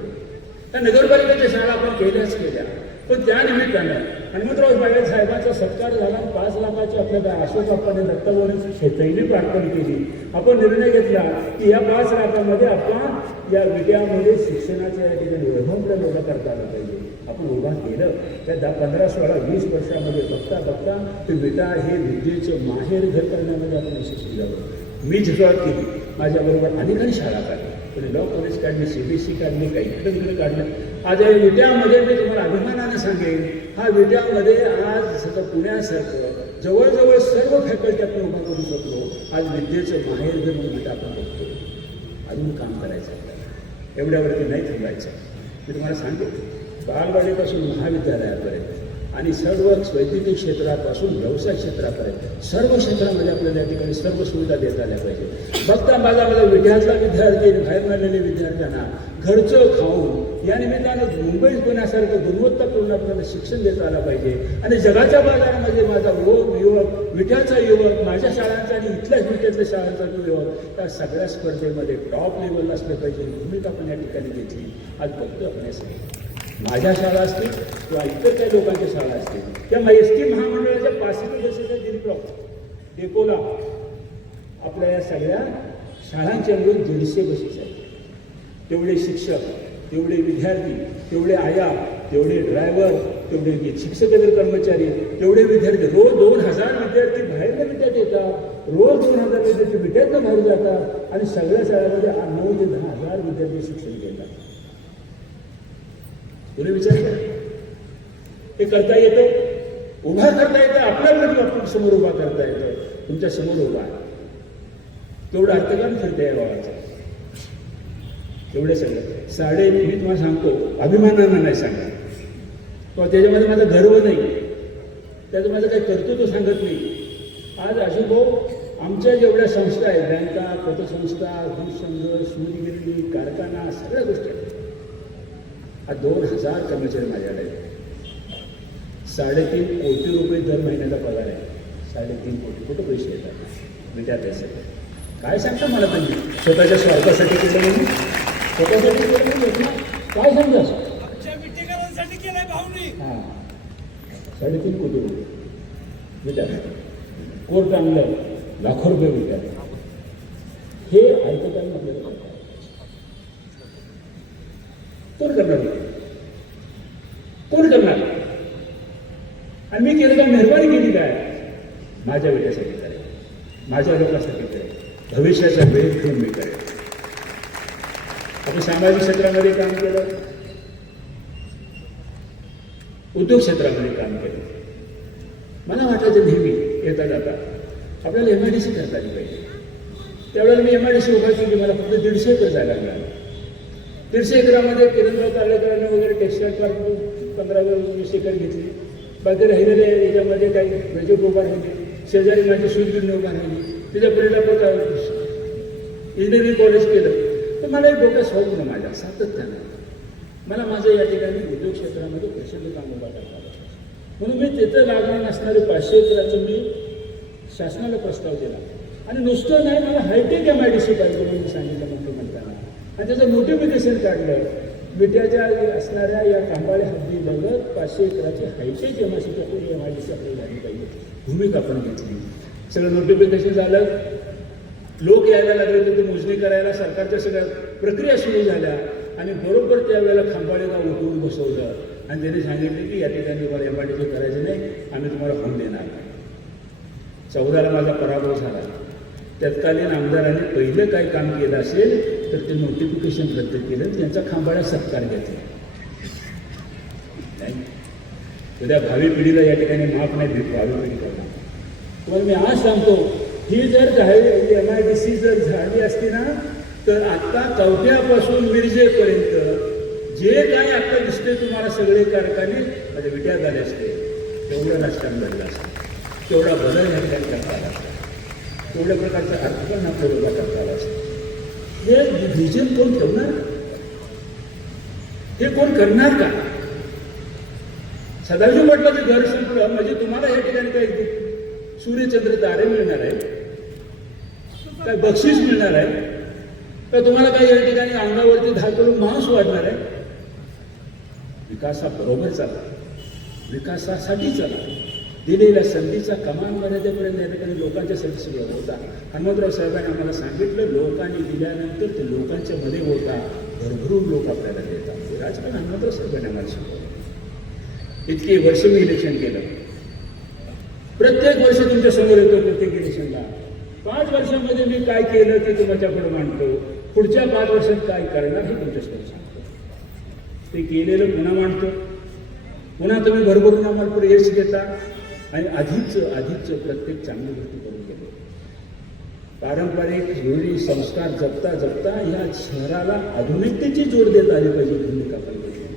त्या नगरपालिकेच्या शाळा आपण केल्याच केल्या, पण त्या निमित्तानं हनुमंतराव साहेबांचा सत्कार झाला. 5 लाखाची आपल्या अशोक बाप्पाने दत्ताभाऊने शेतैली प्रार्थना केली. आपण निर्णय घेतला की या 5 लाखामध्ये आपण या विद्यामध्ये शिक्षणाच्या या ठिकाणी वैभवल्या लोक करता आलं पाहिजे. आपण उभा केलं. त्या 15, 16, 20 वर्षामध्ये बघता बघता ते विटा हे विद्येचं माहेर घर करण्यामध्ये आपण यशस्वी झालो. मी सुरुवात केली, माझ्याबरोबर अनेकांनी शाळा काढली, कोणी लॉ कॉलेज काढली, CBSE काढली, काही इकडे काढलं. आज या विट्यामध्ये मी तुम्हाला अभिमानानं सांगेन, हा विट्यामध्ये आज सगळं पुण्यासारखं जवळजवळ सर्व फॅकल्टी आपण उभा करू शकलो. आज विद्येचं माहेर घर म्हणून विटा आपण बघतो. अजून काम करायचं आपल्याला, एवढ्यावरती नाही थांबायचं. मी तुम्हाला सांगेन, बालवाडीपासून महाविद्यालयापर्यंत आणि सर्व वैद्यकीय क्षेत्रापासून व्यवसाय क्षेत्रापर्यंत सर्व क्षेत्रामध्ये आपल्याला या ठिकाणी सर्व सुविधा देता आल्या पाहिजे. बघता माझा विद्यार्थ्याला विद्यार्थी बाहेर आलेले विद्यार्थ्यांना घरचं खाऊन या निमित्तानं मुंबई पुण्यासारखं गुणवत्तापूर्ण आपल्याला शिक्षण देता आलं पाहिजे. आणि जगाच्या बाजारामध्ये माझा युवक विट्याचा युवक माझ्या शाळांचा आणि इथल्याच विट्यातल्या शाळांचा युवक त्या सगळ्या स्पर्धेमध्ये टॉप लेवलला असलं पाहिजे. भूमिका आपण या ठिकाणी घेतली. आज बघतो आपण हे सगळे माझ्या शाळा असतील किंवा इतर काही लोकांच्या शाळा असतील, त्या एसटी महामंडळाच्या 65 बसेसच्या दिलप्रॉप डेपोला आपल्या या सगळ्या शाळांच्या मिळून 150 बसेस आहेत. तेवढे शिक्षक, तेवढे विद्यार्थी तेवढे आया, तेवढे ड्रायव्हर, तेवढे शिक्षकेतर कर्मचारी, तेवढे विद्यार्थी, रोज 2000 विद्यार्थी बाहेरच्या विद्यात येतात, रोज 2000 विद्यार्थी विद्यार्थ्यात बाहेर जातात आणि सगळ्या शाळेमध्ये 9 ते 10,000 विद्यार्थी शिक्षण घेतात. तुम्ही विचार करा, हे करता येतं, उभा करता येतं, आपल्या समोर उभा करता येतं, तुमच्या समोर उभा आहे. तेवढं अर्थकारण करता या गावाचं, एवढं सगळं साडे मी तुम्हाला सांगतो, अभिमानानं नाही सांगत किंवा त्याच्यामध्ये माझा गर्व नाही, त्याचं माझं काही कर्तृत्व सांगत नाही. आज अशुभाऊ आमच्या जेवढ्या संस्था आहेत, बँका, पतसंस्था, दूधसंघ, सूर्यगिरणी, कारखाना, सगळ्या गोष्टी आहेत. आज 2000 कर्मचारी माझ्याकडे आहेत. 3.5 कोटी रुपये दर महिन्याचा पगार आहे. 3.5 कोटी कुठं पैसे येतात विद्यार्थी पैसे काय सांगता मला तुम्ही? स्वतःच्या स्वार्थासाठी केलं म्हणून, स्वतःसाठी केलं म्हणून काय सांगता? हां, 3.5 कोटी रुपये विद्यार्थी, कोर्ट आणलं, लाखो रुपये विद्यार्थी. हे ऐकताना आपल्याला करतात. कोण करणार? कोण करणार? आणि मी केलं का? मेहरबानी केली काय? माझ्या विट्यासाठी करेल, माझ्या लोकांसाठी करेल, भविष्याच्या वेळेत घेऊन मी करेल. आपण सामाजिक क्षेत्रामध्ये काम केलं, उद्योग क्षेत्रामध्ये काम केलं. मला वाटायचं नेहमी येता जाता आपल्याला MIDC करता आली पाहिजे. त्यावेळेला मी MIDC उभा केली. मला फक्त 150 एकर जागा मिळाली. 150 एकरामध्ये किरणराव तालेकरांनी वगैरे टेक्स्टाईल पार्क 15-20 एकर घेतली. बाकी राहिलेले याच्यामध्ये काही प्रोजेक्ट उभा राहिले, शेजारी माझी सूतगिरणी उभा राहिली, त्याच्या परिणाम इंजिनिअरिंग कॉलेज केलं. तर मला एक डोक्यात स्वप्न माझ्या सातत्यानं, मला माझं या ठिकाणी उद्योग क्षेत्रामध्ये प्रचंड काम उभा करता आलं. म्हणून मी तिथं लागणार नसणारे 500 एकराचं मी शासनाला प्रस्ताव दिला. आणि नुसतं नाही, मला हायटेक MIDC पाहिजे म्हणून सांगितलं मंत्रिमंडळाला. आणि त्याचं नोटिफिकेशन काढलं. विट्याच्या असणाऱ्या या खांबाळे हद्दीलगत 500 एकराची हायटेक MIDC आपल्याला झाली पाहिजे, भूमिका आपण घेतली. सगळं नोटिफिकेशन झालं, लोक यायला लागले, तिथे मोजणी करायला सरकारच्या सगळ्या प्रक्रिया सुरू झाल्या. आणि बरोबर त्यावेळेला खांबाळे गाव उठवून बसवलं आणि त्यांनी सांगितले की या ठिकाणी तुम्हाला MIDC करायचं नाही, आम्ही तुम्हाला होऊन देणार नाही. 14ला माझा पराभव झाला. तत्कालीन आमदारांनी पहिलं काय काम केलं असेल तर ते नोटिफिकेशन रद्द केलं, त्यांचा खांबाळा सत्कार घेतला. नाही, उद्या भावी पिढीला या ठिकाणी माफ नाही देत, भावी पिढी करणार. पण मी आज सांगतो, ही जर MIDC जर झाली असती ना, तर आत्ता कवठ्यापासून मिरजेपर्यंत जे काय आता दिसते तुम्हाला सगळे कारखाने माझ्या विट्यात आले असते. तेवढं राजकारण घडलं असतं, तेवढा बदल ह्या ठिकाणी करता आला असता, तेवढ्या प्रकारचा अर्थ पण आपल्याला उभा करता आला असता. हे व्हिजन कोण ठेवणार? हे कोण करणार का? सदाशिव म्हटलं घर संपलं म्हणजे तुम्हाला या ठिकाणी काही सूर्यचंद्र तारे मिळणार आहे, काय बक्षीस मिळणार आहे का? तुम्हाला काही या ठिकाणी अंगावरती धार करून मांस वाढणार आहे? विकासाबरोबर चला, विकासासाठी चला. दिलेल्या संधीचा कमान मर्यादेपर्यंत या ठिकाणी लोकांच्या संधी होता. हनुमंतराव साहेबांनी आम्हाला सांगितलं, लोकांनी दिल्यानंतर ते लोकांच्या मध्ये होता, भरभरून लोक आपल्याला देतात. राजकारण हनुमंतराव साहेबांनी आम्हाला शिकवलं. इतके वर्ष मी इलेक्शन केलं, प्रत्येक वर्ष तुमच्या समोर येतो, प्रत्येक इलेक्शनला. 5 वर्षामध्ये मी काय केलं ते तुमच्याकडे मांडतो, पुढच्या 5 वर्षात काय करणार हे तुमच्यासमोर सांगतो. ते केलेलं पुन्हा मांडतो, पुन्हा तुम्ही भरभरून आम्हाला पुढे यश घेता. आणि आधीच प्रत्येक चांगली गोष्टी करून गेलो. पारंपरिक रूढी संस्कार जपता जपता या शहराला आधुनिकतेची जोड देता आली पाहिजे. भूमिका पाहिजे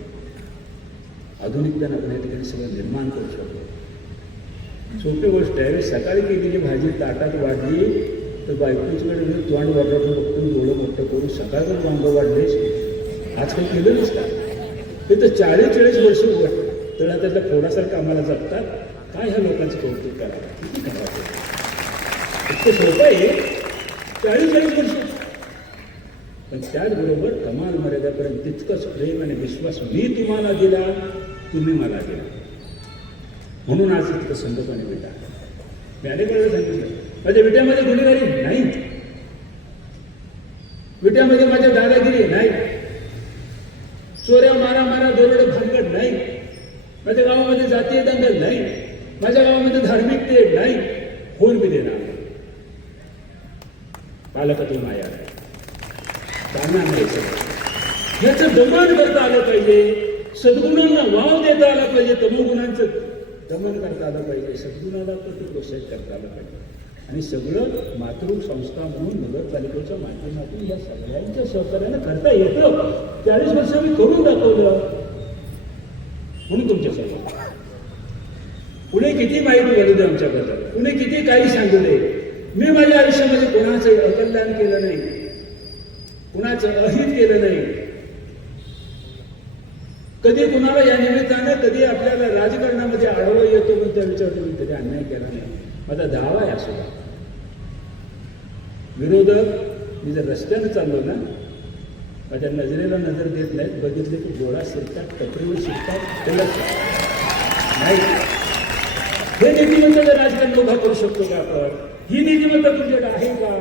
आधुनिकतेनं आपण या ठिकाणी सगळं निर्माण करू शकतो. सोपी गोष्ट आहे. सकाळी केलेली भाजी ताटात वाढली तर बायकोचीकडे तोंड वाटलं बघतो, डोळं मोठं करून सकाळचं वांग वाढलेस, आज काही केलं नसतं. ते तर 40-40 वर्ष तळा त्यातल्या फोडासारखं आम्हाला जपतात. काय ह्या लोकांचं कौतुक करावं, किती करावं, इतकं सोपं आहे. 40-40 वर्ष. पण त्याचबरोबर कमाल मर्यादापर्यंत तितकंच प्रेम आणि विश्वास मी तुम्हाला दिला, तुम्ही मला दिला. म्हणून आज इतकं संघपणे विटा. मी अनेक वेळेला सांगितलं, माझ्या विट्यामध्ये गुन्हेगारी नाही, विट्यामध्ये माझ्या दादागिरी नाही, चोऱ्या मारा 2 माझ्या गावामध्ये जातीय दंगल नाही, माझ्या गावामध्ये धार्मिक तेढ नाही, होऊन बी देणार नाही. पालकत्व माया आहे, चालणार नाही सगळं. याचं दमन करता आलं पाहिजे, सद्गुणांना वाव देता आला पाहिजे, तमोगुणांचं दमन करता आलं पाहिजे, सद्गुणाला प्रोत्साहित करता आलं पाहिजे. आणि सगळं मातृ संस्था म्हणून नगरपालिकेच्या माध्यमातून या सगळ्यांच्या सहकार्यानं करता येतं. 40 वर्ष मी करून दाखवलं म्हणून तुमच्यासमोर. पुढे किती माहिती बोलू दे आमच्याबद्दल, पुढे किती काही सांगू दे, मी माझ्या आयुष्यामध्ये कोणाचं अकल्याण केलं नाही, कुणाचं अहित केलं नाही. कधी कुणाला या निमित्तानं कधी आपल्याला राजकारणामध्ये आढावा येतो पण त्या विचारतो मी कधी अन्याय केला नाही. माझा दावा आहे असो. विरोधक मी जर रस्त्यानं चाललो ना, माझ्या नजरेला नजर देत नाहीत, बघितले की डोळा शिरतात, टपरीवर शिरतात, त्याला नाही. हे नीतिमत्ता जर राजकारण उभा करू शकतो का आपण? ही नीतिमत्ता तुमच्याकडे आहे का?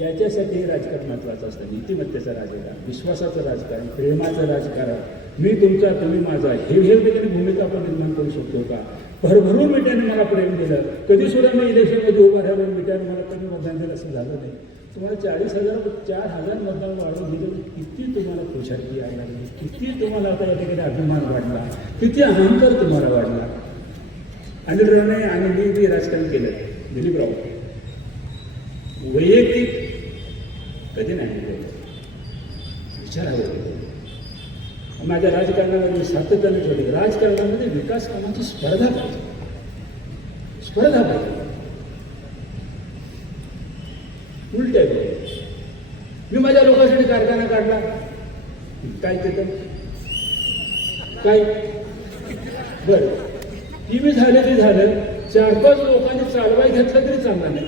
याच्यासाठी राजकारण महत्वाचं असतं. नीतिमत्तेचं राजकारण, विश्वासाचं राजकारण, प्रेमाचं राजकारण, मी तुमचा तुम्ही माझा, हे ठिकाणी भूमिका आपण निर्माण करू शकतो का? भरभरून मिठ्याने मला प्रेम दिलं, कधी सुद्धा मी इलेक्शनमध्ये उभा राहिलो मिठ्याने मला कमी मतदान दिलं असं झालं नाही. तुम्हाला 40,000 4,000 मतदान वाढवून दिलं, किती तुम्हाला खुशाली आहे, किती तुम्हाला आता या ठिकाणी अभिमान वाढला, किती अहंकार तुम्हाला वाढला. अनिल राणे आणि मी राजकारण केलं, दिलीपराव वैयक्तिक कधी नाही विचार हवे. माझ्या राजकारणामध्ये सातत्याने ठेवले, राजकारणामध्ये विकास कामाची स्पर्धा पाहिजे, स्पर्धा पाहिजे. उलट आहे. मी माझ्या लोकांसाठी कारखाना काढला, काय केलं काय बरं ती मी झालं ते झालं. 4-5 लोकांनी चालवाय घेतलं तरी चालणार नाही.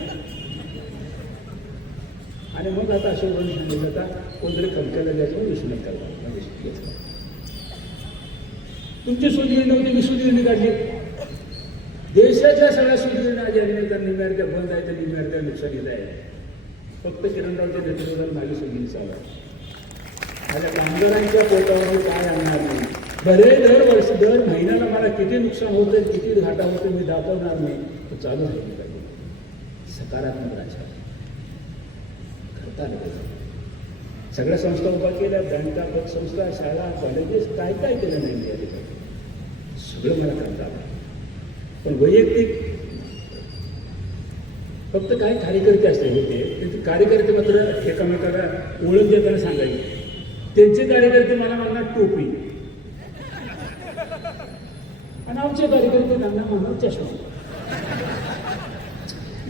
आणि मग आता अशा वरून सांगितलं का कोणतरी कमक्याला द्यायचं विष्णू करणार. तुमची सुधीर नव्हती, मी सुधीरणी काढली. देशाच्या सगळ्या सुधीरणी आज या निमित्तानं निम्यार्ध्या बंद आहे, तर निम्यार्ध्या नुकसानीत आहे. फक्त किरणरावच्या नेतृत्वाला माझी सुधीर चालू आहे. माझ्या कामगारांच्या पोटावर काय आणणार नाही. भले दर महिन्याला मला किती नुकसान होतं, किती घाटा होतो मी दाखवणार नाही, तो चालू राहिली पाहिजे. सकारात्मक राजकारण करता आलं पाहिजे. सगळ्या संस्था उभा केल्या, बँका, पतसंस्था, शाळा, कॉलेजेस, काय काय केलं नाही सगळं मला करता आलं. पण वैयक्तिक फक्त काही कार्यकर्ते असते होते, त्यांचे कार्यकर्ते मात्र एकामेकाला ओळख देताना सांगायचे. त्यांचे कार्यकर्ते मला म्हणणार टोपी, आणि आमचे कार्यकर्ते त्यांना म्हणणार चष्मा.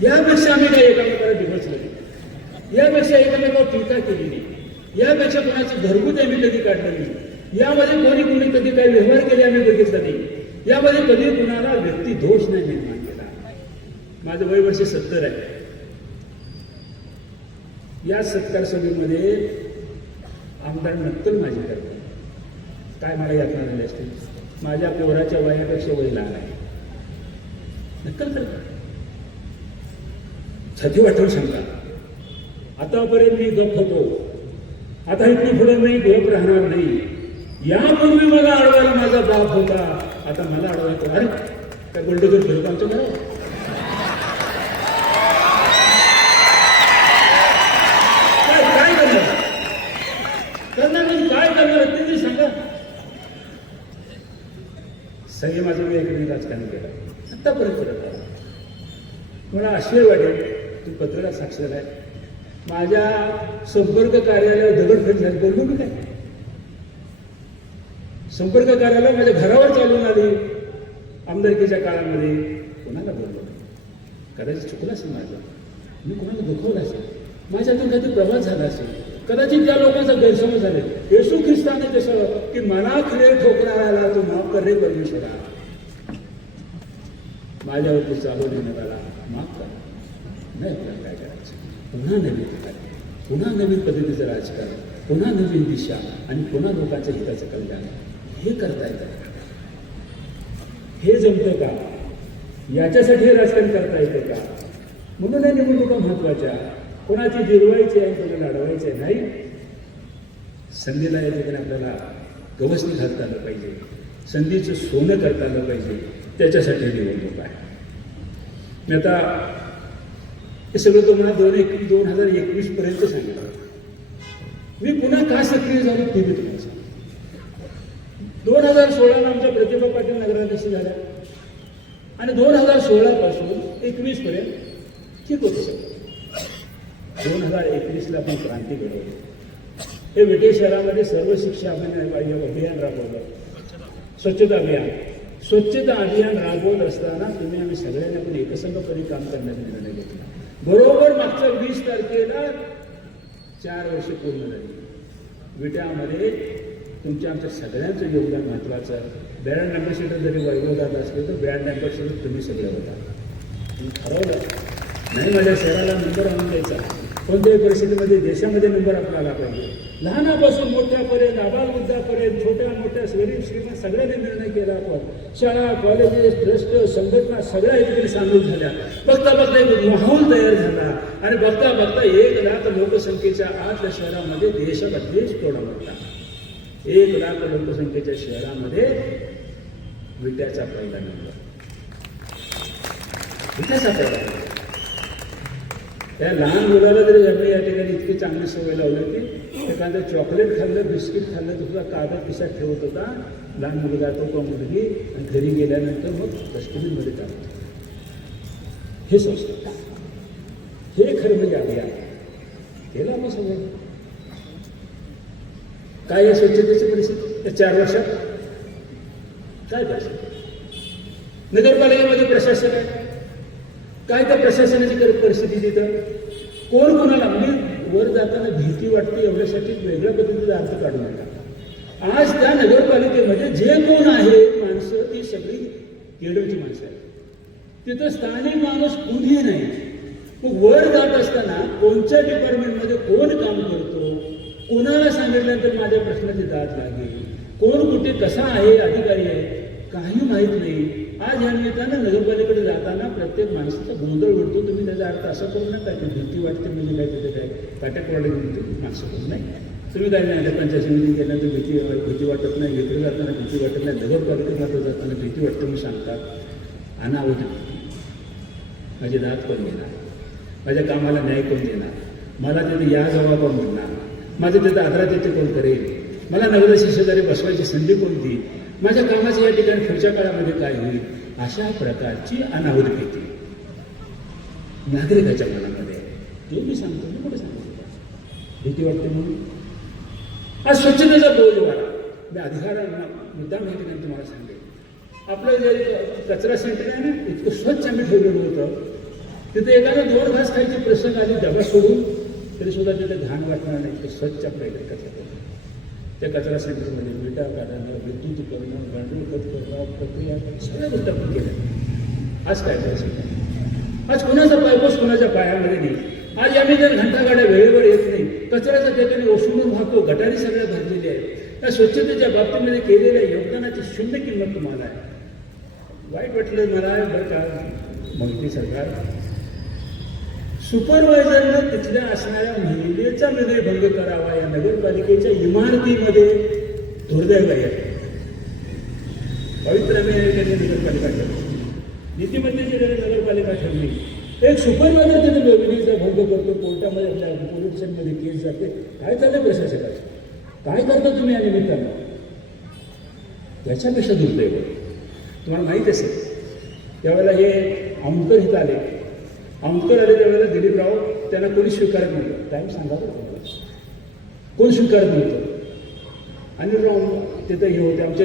यापेक्षा आम्ही काही एकामेकाला दिवसलं नाही, यापेक्षा एकमेकावर टीका केली नाही, यापेक्षा कोणाचं घरगुती आम्ही कधी काढलं नाही, यामध्ये कोणी कधी काही व्यवहार केले आम्ही बघितलं नाही, यामध्ये कधी कुणाला व्यक्ती दोष नाही निर्माण केला. माझं वय वर्ष 70 आहे. या सत्कार सभेमध्ये आमदार नक्कल माझी करते. काय मला यातना झाली असते, माझ्या पोराच्या वयापेक्षा वय लहान आहे, नक्कल करतात, छाती वाटून सांगतात. आतापर्यंत मी गप होतो, आता इथून पुढे मी गप राहणार नाही. यापूर्वी मला अडवायला माझा बाप होता, आता मला अडवायचं. अरे काय गोल्डेकर फिरत आमच्या घरावर, काय करणार मी, काय करणार ते तरी सांगा. सगळे माझं मी एकडे राजकारण केलं, आतापर्यंत करत आहे. मला आश्चर्य वाटेल, तू पत्रकार साक्षर आहे, माझ्या संपर्क कार्यालयावर दगडफेक झाली, बोललो मी काय? संपर्क कार्यालय माझ्या घरावर चालून आली आमदारकीच्या काळामध्ये, कोणाला बोललो नाही. कदाचित चुकलं असेल माझं, मी कोणाला दुखवलं असेल, माझ्यातून काहीतरी प्रवास झाला असेल, कदाचित त्या लोकांचा गैरसमज झाले. येशू ख्रिस्ताने जसं की मना खरे ठोकणाऱ्याला तू माफ कर रे परमेश्वरा, माझ्यावरती चालू देण्यात आला, माफ कर. नाही आपल्याला काय करायचं, पुन्हा नवीन ठिकाण, पुन्हा नवीन पद्धतीचं राजकारण, पुन्हा नवीन दिशा, आणि पुन्हा लोकांच्या हिताचं कल्याण. हे करता येतं, हे जमतं का? याच्यासाठी हे राजकारण करता येतं का? म्हणून या निवडणुका महत्वाच्या. कोणाची जिरवायची आहे, कोणाला अडवायची नाही. संधीला या ठिकाणी आपल्याला गवसणी घालता आलं पाहिजे. संधीचं सोनं करता आलं पाहिजे, त्याच्यासाठी निवडणूक आहे. मी आता हे सगळं तुम्हाला 2021 पर्यंत सांगितलं. मी पुन्हा का सक्रिय झालो ते मी तुम्हाला सांगतो. 2016 आमच्या प्रतिभा पाटील नगराध्यक्ष झाल्या आणि 2016 पासून 21 पर्यंत ठीक होतं सगळं. 2021ला आपण क्रांती घडवली. हे विटे शहरामध्ये सर्व शिक्षा अभियान राबवलं, स्वच्छता अभियान राबवत असताना तुम्ही आम्ही सगळ्यांनी आपण एकसंघपणे काम करण्याचा निर्णय घेतला. बरोबर मागच्या 20 तारखेला 4 वर्ष पूर्ण झाली. विट्यामध्ये तुमच्या आमच्या सगळ्यांचं योगदान महत्त्वाचं आहे. ब्रँड अँबॅसिडर जरी वैभवदार असले तर ब्रँड अँबॅसिडर तुम्ही सगळे होता. तुम्ही ठरवलं नाही माझ्या शहराला नंबर आणून द्यायचा, कोणत्याही परिस्थितीमध्ये देशामध्ये नंबर आपला आला पाहिजे. लहानापासून मोठ्यापर्यंत आबालवृद्धापर्यंत छोट्या मोठ्या गरीब श्रीमंत सगळ्यांनी निर्णय केला. आपण शाळा कॉलेजेस ट्रस्ट संघटना सगळ्या याच्याकडे सामील झाल्या. बघता बघता एक माहोल तयार झाला आणि बघता बघता 1 लाख लोकसंख्येच्या आतल्या शहरामध्ये देश केवढा मोठा. 1 लाख लोकसंख्येच्या शहरामध्ये विट्याचा पहिला नंबर. विट्याचा पहिला नंबर. त्या लहान मुलाला जरी आम्ही या ठिकाणी इतकी चांगली सवय लावली की एखादं चॉकलेट खाल्लं बिस्किट खाल्लं तर तुझा कागद खिशात ठेवत होता लहान मुलगा तो किंवा मुलगी, आणि घरी गेल्यानंतर मग डस्टबिनमध्ये टाकतो. हे संस्कार, हे खरं म्हणजे अभियान केलं आपण सगळं. काय या स्वच्छतेची परिस्थिती त्या 4 वर्षात काय परिस्थिती? नगरपालिकेमध्ये प्रशासन आहे, काय त्या प्रशासनाची परिस्थिती तिथं? कोण कोणाला म्हणजे वर जाताना भीती वाटते एवढ्यासाठी वेगळ्या पद्धतीचा अर्थ काढू नका. आज त्या नगरपालिकेमध्ये जे कोण आहे माणसं ती सगळी केडोची माणसं आहेत. तिथं स्थानिक माणूस कुणीही नाही. मग वर जात असताना कोणत्या डिपार्टमेंटमध्ये कोण काम करतो, कोणाला सांगितल्यानंतर माझ्या प्रश्नाची दाद लागेल, कोण कुठे कसा आहे अधिकारी आहे काही माहीत नाही. आज या निमित्तानं नगरपालिकेकडे जाताना प्रत्येक माणसाचा गोंधळ घडतो. तुम्ही त्याचा अर्थ असं करू नका की भीती वाटते म्हणजे काय तिथे काय काटेकवाडे माणसं करू नाही. तुम्ही काय नाही पंचायत समिती गेल्यानंतर भीती वाटत नाही, इकडे जाताना भीती वाटत नाही, नगरपालिकेमध्ये जाताना भीती वाटते म्हणून सांगतात. अनावध माझी दाद कोण देणार, माझ्या कामाला न्याय कोण देणार, मला तिथे या जवळ कोण म्हणणार, माझं तिथं आदरातिथ्य कोण करेल, मला नगराध्यक्ष शेजारी बसवायची संधी कोणती, माझ्या कामाची या ठिकाणी पुढच्या काळामध्ये काय होईल, अशा प्रकारची अनाहूत भीती नागरिकाच्या मनामध्ये ते मी सांगतो. मी कुठे सांगतो भीती वाटते म्हणून? आज स्वच्छतेचा बोध वाढा. मी अधिकारांना मुद्दाम या ठिकाणी तुम्हाला सांगेन. आपलं जे कचरा सेंटर आहे ना इतकं स्वच्छ आम्ही ठेवलेलं होतं. तिथे एखादा 2 घास खायची प्रसंग आली डबा सोडून तरी सुद्धा तिथे घाण वाटणार नाही. इतकं स्वच्छ आपल्याकडे कचरा त्या कचरा सेंटरमध्ये विटा काढणं, विद्युत करणं, गांडूळ खत करणं, प्रक्रिया सगळ्या गोष्टी आपण केल्या. आज काय करायचं? आज कुणाचा पायपोस कुणाच्या पायामध्ये नाही. आज आम्ही जर घंटागाड्या वेळेवर येत नाही, कचऱ्याच्या ठिकाणी ओसडून वाहतो, गटारी सगळ्या भरलेल्या आहेत. त्या स्वच्छतेच्या बाबतीमध्ये केलेल्या योगदानाची 0 किंमत तुम्हाला आहे. वाईट वाटलं मला बरं का मोदी सरकार सुपरवायझरनं तिथल्या असणाऱ्या महिलेचा विनयभंग करावा या नगरपालिकेच्या इमारतीमध्ये दुर्दैव आहे. पवित्रमेव नगरपालिका ठरली, नीतिमत्तेची नगरपालिका ठरली. एक सुपरवायझर तिथे विनयचा भंग करतो, कोर्टामध्ये आपल्या पोलीस स्टेशनमध्ये केस जाते. काय चाललं प्रशासकाचं? काय करता तुम्ही या निमित्तानं? त्याच्यापेक्षा दुर्दैव तुम्हाला माहीत असेल त्यावेळेला हे आमकर इथं आले. आमकर आले त्यावेळेला दिलीपराव त्यांना कोणी स्वीकारत नव्हतं. टाईम सांगा बरं, कोण स्वीकारत नव्हतं. आणि राव तिथं हे होते आमचे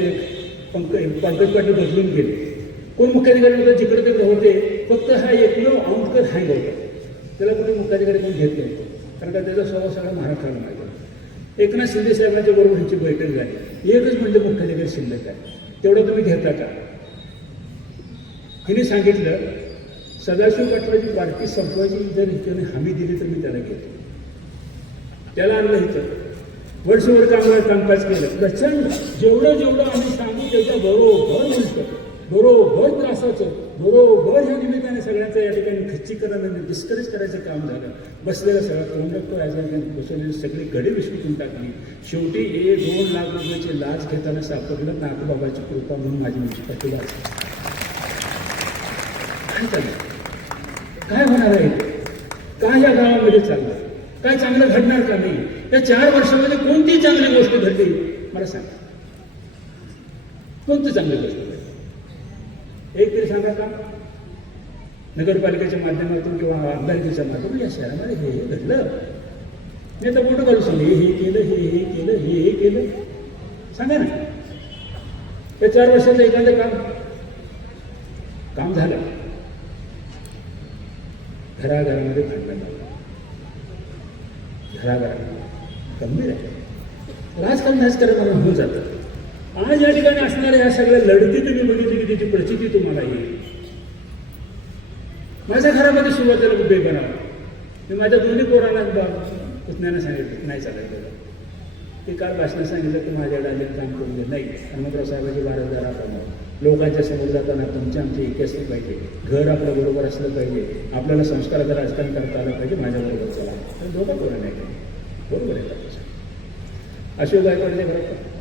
पंकज पाटील बदलून गेले. कोण मुख्याधिकारी होतं जिकडे तिकडे होते. फक्त हा एकमेव आमकर हँग होता. त्याला कोणी मुख्याधिकारी कोण घेत नव्हतं, कारण का त्याचा स्वभाव सगळा महाराष्ट्राला माहिती होता. एकनाथ शिंदे साहेबांच्या बरोबर ह्यांची बैठक झाली. एकच म्हणजे मुख्याधिकारी शिल्लक आहे, तेवढं तुम्ही घेता का? तिने सांगितलं सदाशिव पाटलाची पार्टी संपवायची जर इथे हमी दिली तर मी त्याला घेतो. त्याला आणलं इथं वर्षभर कामकाज केलं प्रचंड. जेवढं आम्ही सांगू त्याच्या बरोबर उलट बरोबर त्रासाचं, बरोबर ह्या निमित्ताने सगळ्यांचं या ठिकाणी खच्चीकरण आणि डिस्करेज करायचं काम झालं. बसलेलं सगळं कोंडक्टर आहे बसवलेली सगळी घडी विश्वतून टाकली. शेवटी 1-2 लाख रुपयाची लाच घेताना सापडलं नागबाबाची कृपा म्हणून माझी मुन्सिपाल्टी लाच. काय चाललं? काय होणार आहे? काय या गावामध्ये चाललं? काय चांगलं घडणार का नाही? या 4 वर्षामध्ये कोणती चांगली गोष्ट घडली मला सांगा. कोणती चांगली गोष्ट घडली एक तरी सांगा का? नगरपालिकेच्या माध्यमातून किंवा आमदारकीच्या माध्यमातून या शहरामध्ये हे घडलं. मी आता मोठं करू सांगू हे केलं, हे केलं, हे केलं. सांगा ना. या 4 वर्षाचं एखादं काम झालं. घराघरामध्ये भांडण झालं. घराघरामध्ये गंभीर आहे. राजकारण मला होऊन जातं. आज या ठिकाणी असणाऱ्या ह्या सगळ्या लढती तुम्ही बघितली की त्याची प्रचिती तुम्हाला येईल. माझ्या घरामध्ये सुरुवातीला उभे बनावं. मी माझ्या दोन्ही पोरांना पुतण्यानं सांगितलं नाही चालायचं. ते काल भाषणात सांगितलं की माझ्या डालीत काम करून दे. नाही, हनुमंतराव साहेबांची 12,000 आपण लोकांच्या समोर जाताना तुमचे आमचे एक असले पाहिजे. घर आपल्या बरोबर असलं पाहिजे. आपल्याला संस्काराचं राजकारण करता आलं पाहिजे. माझ्याबरोबर चला. तर दोघा पोरं नाही बरोबर आहे. अशोक गायकवाडच्या घरात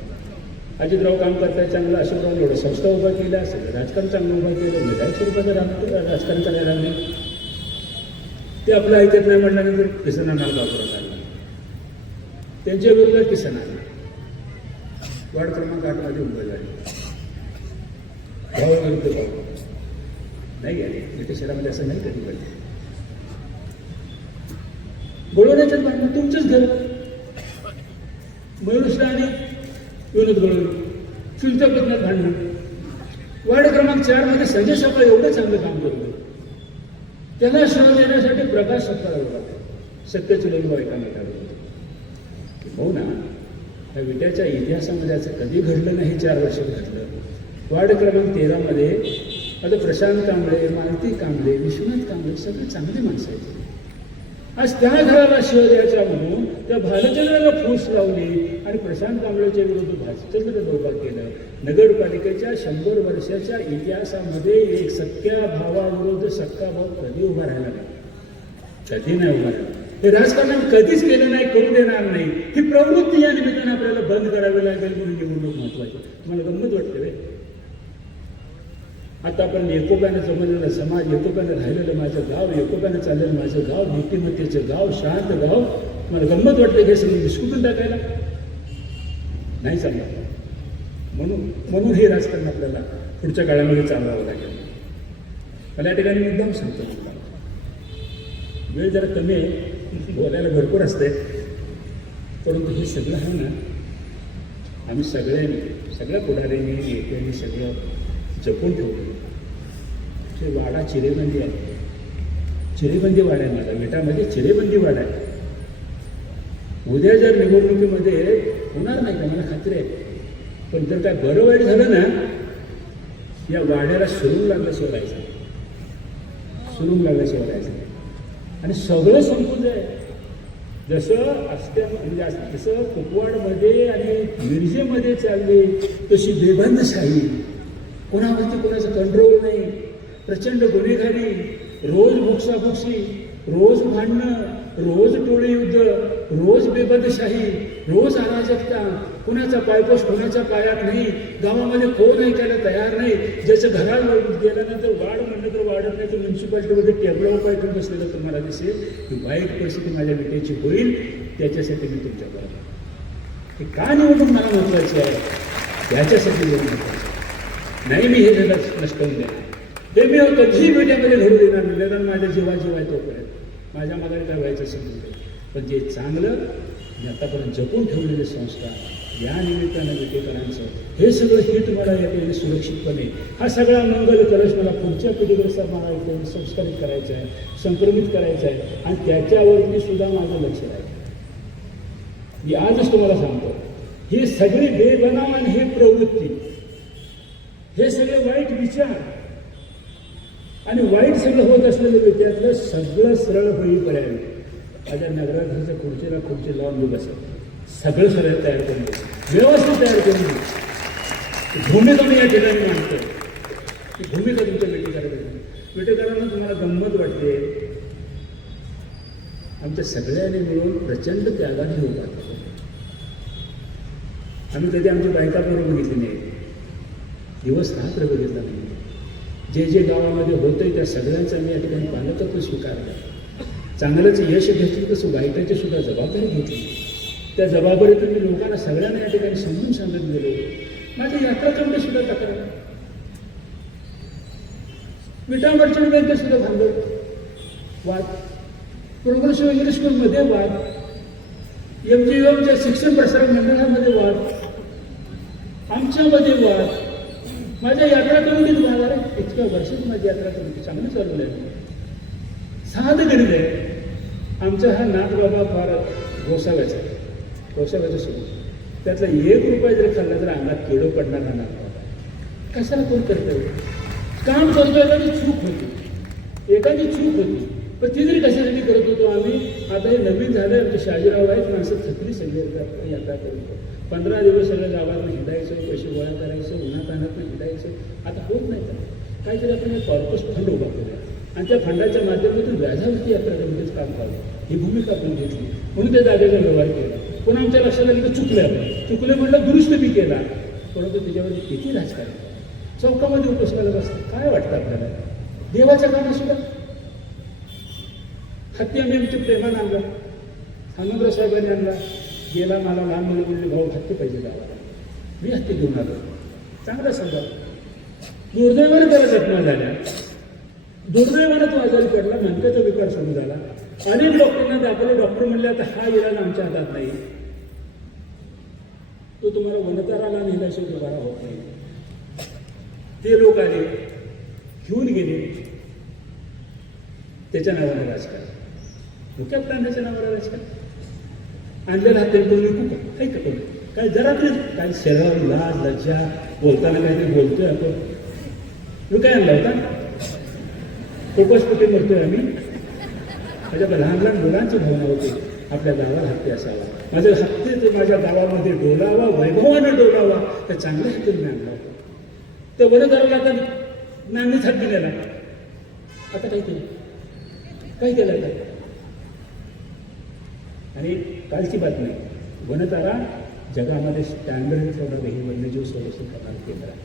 अजितराव काम करताय चांगलं. अशोकराव एवढं संस्था उभा केल्या असेल, राजकारण चांगलं उभं केलं. विधायक स्वरूपाचं राजकारण करायला नाही. ते आपलं ऐकत नाही म्हटल्यानंतर किसना नालगावकर आला. त्यांच्या विरोधात किसन आला. वार्ड क्रमांक 8 मध्ये उभं झाले. भावाविरुद्ध भाऊ नाही गेले. इथे शहरामध्ये असं नाही कधी पाहिजे. बोलवण्याच्यात भांडण तुमचंच घर. मयुरश्री आणि विनोद गवळी चुलत्या पुतण्यात भांडण. वार्ड क्रमांक 4 मध्ये संजय सपकाळ एवढं चांगलं काम करतो. त्याला शोध देण्यासाठी प्रकाश सपकाळ होता. सत्याची लग्न एकामेकाला होतं. हो ना. या विट्याच्या इतिहासामध्ये असं कधी घडलं नाही. 4 वर्षात घडलं. वार्ड क्रमांक 13 मध्ये आता प्रशांत कांबळे, मालती कांबळे, विश्वनाथ कांबळे सगळे चांगली माणसं आहेत. आज त्या घराला शिव द्यायचा म्हणून त्या भालचंद्राला फूस लावली आणि प्रशांत कांबळेच्या विरुद्ध भालचंद्र उभा केलं. नगरपालिकेच्या 100 वर्षाच्या इतिहासामध्ये एक सख्या भावाविरुद्ध सक्का भाव कधी उभा राहिला नाही. कधी नाही उभा राहिला. हे राजकारण कधीच केलं नाही, करू देणार नाही. ही प्रवृत्ती या निमित्तानं आपल्याला बंद करावी लागेल म्हणून निवडणूक महत्वाची. तुम्हाला गंमत वाटते वे? आता आपण एकोप्यानं जमलेलं समाज, एकोप्यानं राहिलेलं माझं गाव, एकोप्यानं चाललेलं माझं गाव, नीतिमत्तेचं गाव, शांत गाव. मला गंमत वाटतं हे सगळं विस्कटून टाकायला नाही चाललं. म्हणून हे राजकारण आपल्याला पुढच्या काळामध्ये चालवावं लागेल. मला या ठिकाणी मुद्दाम सांगतो. वेळ जरा कमी आहे, बोलायला भरपूर असते. परंतु हे सगळं आहे ना, आम्ही सगळ्यांनी, सगळ्या पुढाऱ्यांनी, नेत्यांनी सगळं जपून ठेवलं. ते वाडा चिरेबंदी आहे. चिरेबंदी वाडा आहे माझा. विटामध्ये चिरेबंदी वाडा आहे. उद्या जर निवडणुकीमध्ये होणार नाही का मला खात्री आहे. पण जर काय बरं वाईट झालं ना, या वाड्याला सुरून लागल्याशिवाय राहायचं. सुरून लागल्याशिवाय राहायचं आणि सगळं संपून जाईल. जसं म्हणजे जसं कुपवाडमध्ये आणि मिरजेमध्ये चालली तशी बेबंदशाही. कोणावरती कोणाचं कंट्रोल नाही. प्रचंड गुन्हेगारी, रोज भुकसाभुकसी, रोज भांडणं, रोज टोळी युद्ध, रोज बेबंदशाही, रोज अराजकता. कुणाचा पायपोस कोणाच्या पायात नाही. गावामध्ये कोण ऐकायला तयार नाही. ज्याचं घराला गेल्यानंतर वाढ म्हणलं तर वाढत नाही. तर म्युन्सिपाल्टीमध्ये टेबलावर पायटून बसलेलं तुम्हाला दिसेल. ही वाईट परिस्थिती माझ्या विट्याची होईल. त्याच्यासाठी मी तुमच्याबरोबर हे का निवडणूक मला महत्वाची आहे त्याच्यासाठी महत्वाची नाही. मी हे जगात नष्ट होऊन देणार. ते मी कधीही मीडियामध्ये घडू देणार नाही. निदान माझ्या जीवाजीव आहे तोपर्यंत माझ्या मागाने काय व्हायचं समजून. पण जे चांगलं मी आतापर्यंत जपून ठेवलेले संस्कार या निमित्तानं विटेकरांचं हे सगळं हे तुम्हाला या सुरक्षितपणे हा सगळा मंगल कलश मला पुढच्या पिढीकडे मला इथे संस्कारित करायचं आहे, संक्रमित करायचं आहे. आणि त्याच्यावरती सुद्धा माझं लक्ष राहील. मी आजच तुम्हाला सांगतो, ही सगळी बेबनाव आणि ही प्रवृत्ती, हे सगळे वाईट विचार आणि वाईट सगळं होत असलेलं विचारातलं सगळं सरळ होईपर्यंत माझ्या नगराध्यक्षा खुर्चीला खुर्ची लावून मी बसेल. सगळं सरळ तयार करून दे, व्यवस्थित तयार करून दे. भूमिका मी या ठिकाणी मांडतो. ती भूमिका तुमच्या विटेकरांना तुम्हाला गंमत वाटते. आमच्या सगळ्यांनी मिळून प्रचंड त्यागाने हे उभा केलं. आम्ही कधी आमची बायका बरोबर बघितली नाही, दिवस रात्र बघितला नाही. जे जे गावामध्ये होतंय त्या सगळ्यांचं आम्ही या ठिकाणी पालकत्व स्वीकारलं. चांगलंच यश घेतलं तसं वाईटाची सुद्धा जबाबदारी घेतली. त्या जबाबदारीतून मी लोकांना सगळ्यांना या ठिकाणी समजून सांगत गेलो. माझ्या यात्रा कमिटी सुद्धा तक्रार, विटा मर्चंट बँकेत सुद्धा भांडवल वाद, प्रोग्रेसिव्ह इंग्लिश स्कूलमध्ये वाद, MGMच्या शिक्षण प्रसारक मंडळामध्ये वाद, आमच्यामध्ये वाद. माझ्या यात्रा कमिटीत वाद आहे. इतक्या वर्षात माझी यात्रा कमिटी चांगली चालवली आहे. साधं गणित आहे. आमचा हा नाथबाबा फार गोसाव्याचा सुरू. त्यातला 1 रुपया जर खाल्ला तर अंगात किडो पडणार ना नाथबाबा. कशाला कोण करतोय? काम करतो, एखादी चूक होती पण ती जरी कशासाठी करत होतो आम्ही. आता हे नवीन झालं, आमचे शाजीराव आहेत, माणसं थकली सगळी यात्रा करतो. 15 दिवस सगळ्या गावातून हिंडायचं, पैसे गोळा करायचं, उन्हातान्हातून हिंडायचं. आता होत नाही का? काहीतरी आपण एक कॉर्पस फंड उभा करूया आणि त्या फंडाच्या माध्यमातून व्याजावरती यात्रा कमिटीचं काम करावं, ही भूमिका आपण घेतली. म्हणून त्या जागेचा व्यवहार केला. पण आमच्या लक्षात आलं की चुकले म्हटलं, दुरुस्त बी केला. परंतु त्याच्यावरती किती राजकारण, चौकामध्ये उपोषणाला बसतं. काय वाटतं आपल्याला? देवाच्या कामात सुद्धा हत्ती आम्ही आमच्या प्रेमानं आणला, हनुमंतराव साहेबांनी आणला. गेला, मला लहान मुलं म्हणले, भाऊ हत्ती पाहिजे गावाला. मी हत्ती घेऊन आलो. चांगला समजा. दुर्दैवाने त्याला जखमा झाल्या. दुर्दैवाने तो आजारी पडला, मनक्याचा विकार सुरू झाला. अनेक डॉक्टरांना दाखवले. डॉक्टर म्हणले आता हा इलाज आमच्या हातात नाही, तो तुम्हाला वनताराला नेल्याशिवाय बरा होत नाही. ते लोक आले, घेऊन गेले. त्याच्या नावाने राजकारण, मुख्या प्राण्याच्या नावाला राजकारण आणलेलं हाते कोणी विकू का? काही का कोणी काय जरा तरी काय शरीरावर लाज लज्जा, बोलताना काहीतरी बोलतोय आपण. मी काय आणला होता? फोकसपोटी मरतोय आम्ही. माझ्या लहान लहान मुलांची भावना होती, आपल्या गावाला हत्ती असावा, माझ्या हत्ती ते माझ्या गावामध्ये डोलावा, वैभवानं डोलावा. त्या चांगल्या हत्तीने आणला होता. त्या वनदाराला आता नांदीच हत्ती नेला. आता काय केलं काय? आणि कालची बातमी, वनतारा जगामध्ये स्टँडर्ड ठेवणारं हे वन्यजीव संरक्षण करणारं केंद्र आहे.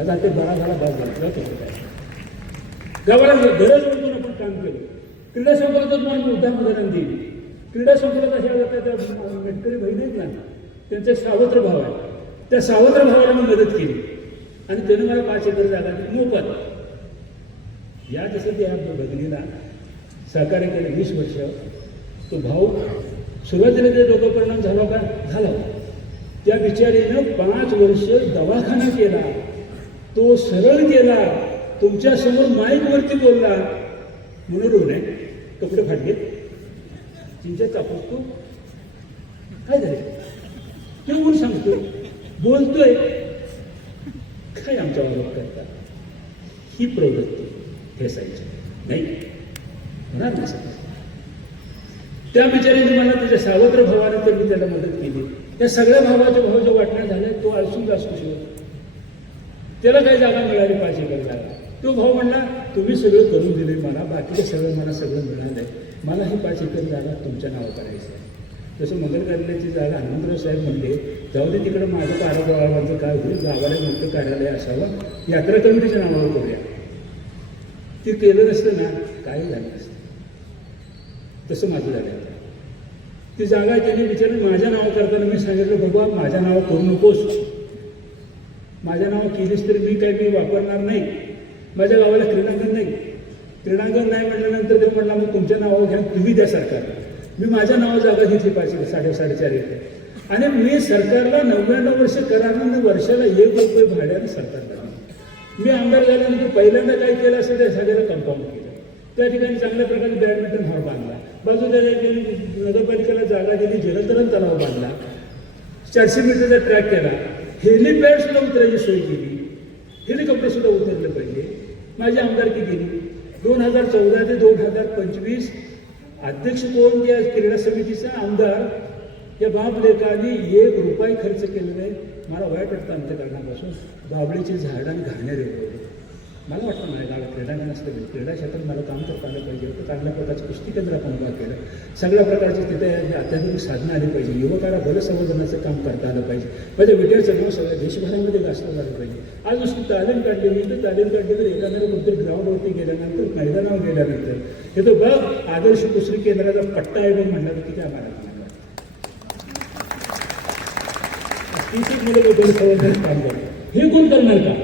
आता ते बरा झाला, बाज झाला. कसं काय गावाला गरज म्हणून आपण काम केलं. क्रीडा संकुलातच मला उदाहरण देईल. क्रीडा संकुलात अशा जातात, त्या मेटकरी बहीण आहेत ना, त्यांचे सावत्र भाव आहे. त्या सावत्र भावाला मी मदत केली आणि त्यानं मला 5 एकर जागा दिली मोफत. या जसं त्या भगिनीला सहकार्य केलं 20 वर्ष. तो भाऊ सुरुवातीला ते डोकं परिणाम झाला का? झाला. त्या बिचारीनं 5 वर्ष दवाखाना केला. तो सरळ केला, तुमच्यासमोर माईकवरती बोलला. म्हणून आहे कपडे फाटले, चिंचा कापूस, तो काय झाले ते म्हणून सांगतोय, बोलतोय. काय आमच्यावर करतात? ही प्रवृत्ती ठेसायची नाही, होणार नाही. त्या बिचारीने मला त्याच्या सावत्र भावाने तर मी त्याला मदत केली. त्या सगळ्या भावाच्या भावाच्या वाटण्या झाल्या. तो असून असू शकतो, त्याला काही जागा मिळाली 5 एकर जागा. तो भाऊ म्हणला, तुम्ही सगळं करून दिले मला, बाकीचे सगळं मला सगळं मिळालं आहे, मला ही 5 एकर जागा तुमच्या नावं करायचं आहे. तसं मंगल कार्यालयाची जागा हनुमंतराव साहेब म्हणले, जाऊ दे तिकडं, माझं कारभाराचं काय होईल, गावाला मोठं कार्यालय असावं, यात्रा कमिटीच्या नावावर करूया. ते केलं नसतं ना, काही झालं नसतं. तसं माझं झालं. ती जागा त्यांनी विचारून माझ्या नाव करताना मी सांगितलं, बाबा माझ्या नाव करू नकोस, माझ्या नाव केलीस तरी मी वापरणार नाही. माझ्या गावाला क्रीडांगण नाही. क्रीडांगण नाही म्हटल्यानंतर ते म्हणला, मग तुमच्या नावावर घ्या, तुम्ही द्या सरकारला. मी माझ्या नावावर जागा घेतली 5.5 एकर. आणि मी सरकारला 99 वर्ष करारानं वर्षाला 1 रुपये भाड्यानं सरकारला. मी आमदार झाल्यानंतर पहिल्यांदा काय केलं असेल त्या सगळ्याला कंपाऊंड केलं. त्या ठिकाणी चांगल्या प्रकारे बॅडमिंटन हॉल बांधला. बाजूला नगरपालिकेला जागा दिली, जलतरण तलाव बांधला, 400 मीटरचा ट्रॅक केला, हेलिपॅड सुद्धा उतरायची सोय केली, हेलिकॉप्टर सुद्धा उतरलं पाहिजे. माझी आमदारकी केली. 2014 ते 2025 अध्यक्ष कोण? या क्रीडा समितीचा आमदार या बाप लेकांनी 1 रुपया खर्च केलेला आहे. मला वाईट वाटतं अंतकरणापासून बाबळीची झाडं आणि घाणेरे वगैरे. मला वाटतं माझ्या गावात क्रीडांगण असतं, क्रीडा क्षेत्रात मला काम करता आलं पाहिजे. तर चांगल्या प्रकारचं कुस्ती केंद्र आपण उभा केलं. सगळ्या प्रकारचे तिथे अत्याधुनिक साधनं आली पाहिजे. युवकाला बलसंवर्धनाचं काम करता आलं पाहिजे. माझ्या विद्यार्थ्याचं नाव सगळ्या देशभरामध्ये गाजलं झालं पाहिजे. आज नुसती तालीम काढली मी तर तालीम काढली तर एखाद्याने कोणतरी ग्राउंडवरती गेल्यानंतर मैदानावर गेल्यानंतर हे तो बघ आदर्श कुस्ती केंद्राचा पट्टा आहे बघ म्हटलं तर किती आम्हाला किती मुलं बलसंवर्धन काम करतात. हे कोण करणार का?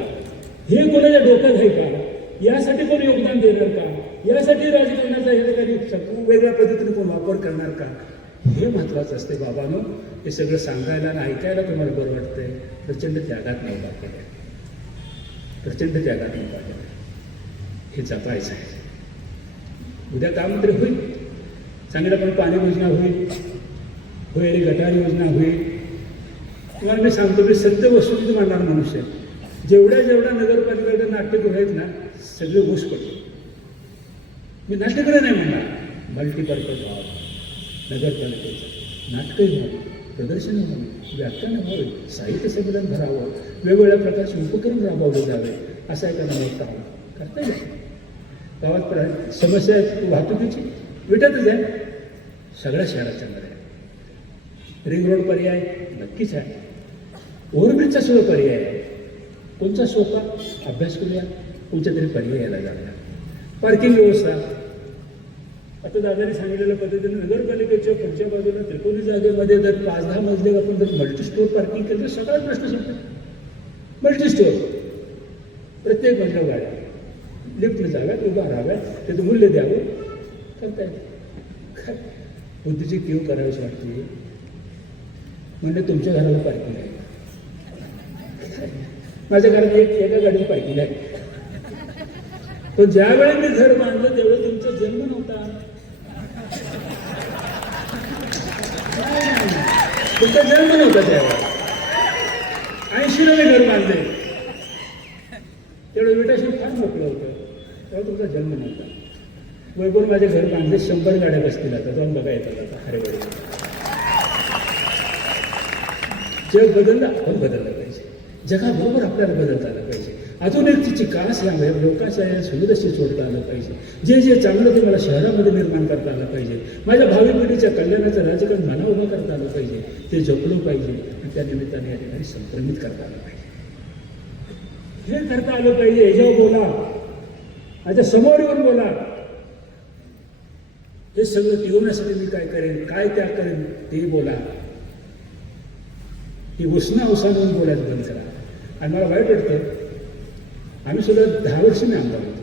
हे कोणाच्या डोक्यात आहे का? यासाठी कोण योगदान देणार का? यासाठी राजकारणाचा या ठिकाणी वेगळ्या पद्धतीने कोण वापर करणार का? हे महत्त्वाचं असते बाबांनो. हे सगळं सांगायला आणि ऐकायला तुम्हाला बरं वाटतंय. प्रचंड त्यागात नाही केलं, प्रचंड त्यागात नाही केलं. हे जपायचं आहे. उद्या काम तरी होईल. चांगल्यापणे पाणी योजना होईल, होईल गटार योजना होईल. तुम्हाला मी सांगतो मी सत्य वस्तुस्थिती मांडणार मनुष्य आहे. जेवढ्या नगरपालिकेकडे नाट्यगृह आहेत ना सगळे घुस पडतो. मी नाट्यगृह नाही म्हणणार, मल्टीपर्पज व्हावं नगरपालिकेचं. नाटकही व्हावं, प्रदर्शन व्हावं, व्याख्यान व्हावे, साहित्य संमेलन भरावं, वेगवेगळ्या प्रकारचे उपक्रम राबवले जावे. असा एखादा मोठा करता येईल. गावात समस्या आहे वाहतुकीची विटतच आहे सगळ्या शहराच्या मध्ये. रिंग रोड पर्याय नक्कीच आहे. ओव्हरब्रिजचा सुद्धा पर्याय आहे. कोणचा सोपा अभ्यास करूया, कोणत्या तरी पर्यायाला जाऊया. पार्किंग व्यवस्था आता दादाने सांगितलेल्या पद्धतीने नगरपालिकेच्या पुढच्या बाजूला त्रिकोणी जागेमध्ये जर 5-10 मजले आपण जर मल्टीस्टोर पार्किंग केलं तर सगळ्यात प्रश्न सुटतो. मल्टीस्टोर प्रत्येक मजल्या गाड्या लिफ्टने जाव्यात, उभा राहाव्यात, त्याचं मूल्य द्यावं, करता येते. बुद्धीची कीव करावीशी वाटते. म्हणजे तुमच्या घराला पार्किंग आहे, माझ्या घरात एका गाडीची पार्किंग आहे. पण ज्यावेळी मी घर बांधलं त्यावेळी तुमचा जन्म नव्हता. तुमचा जन्म नव्हता त्यावेळी. 80ला मी घर बांधले त्यावेळी विटाशी फार मोकळं होतं, तेव्हा तुमचा जन्म नव्हता. वैभव माझे घर बांधले 100 गाड्या बसतील आता, जाऊन बघा येतात आता हरेवाडी. जग बदललं, आपण बदललं पाहिजे. जगाबरोबर आपल्याला बदलता आलं पाहिजे. आधुनिकतेची कास या लोकांच्या सुविधाशी जोडता आलं पाहिजे. जे जे चांगलं ते मला शहरामध्ये निर्माण करता आलं पाहिजे. माझ्या भावी पिढीच्या कल्याणाचं राजकारण मना उभं करता आलं पाहिजे. ते जपलं पाहिजे आणि त्या निमित्ताने या ठिकाणी संक्रमित करता आलं पाहिजे. हे करता आलं पाहिजे. ह्याच्यावर बोला, माझ्या समोर येऊन बोला. हे सगळं टिकवण्यासाठी मी काय करेन, काय त्याग करेन ते बोला. ही उसना उसानून बोलायचं बंद करा. आणि मला वाईट वाटतं, आम्ही सुद्धा 10 वर्ष मी आमदार होतो,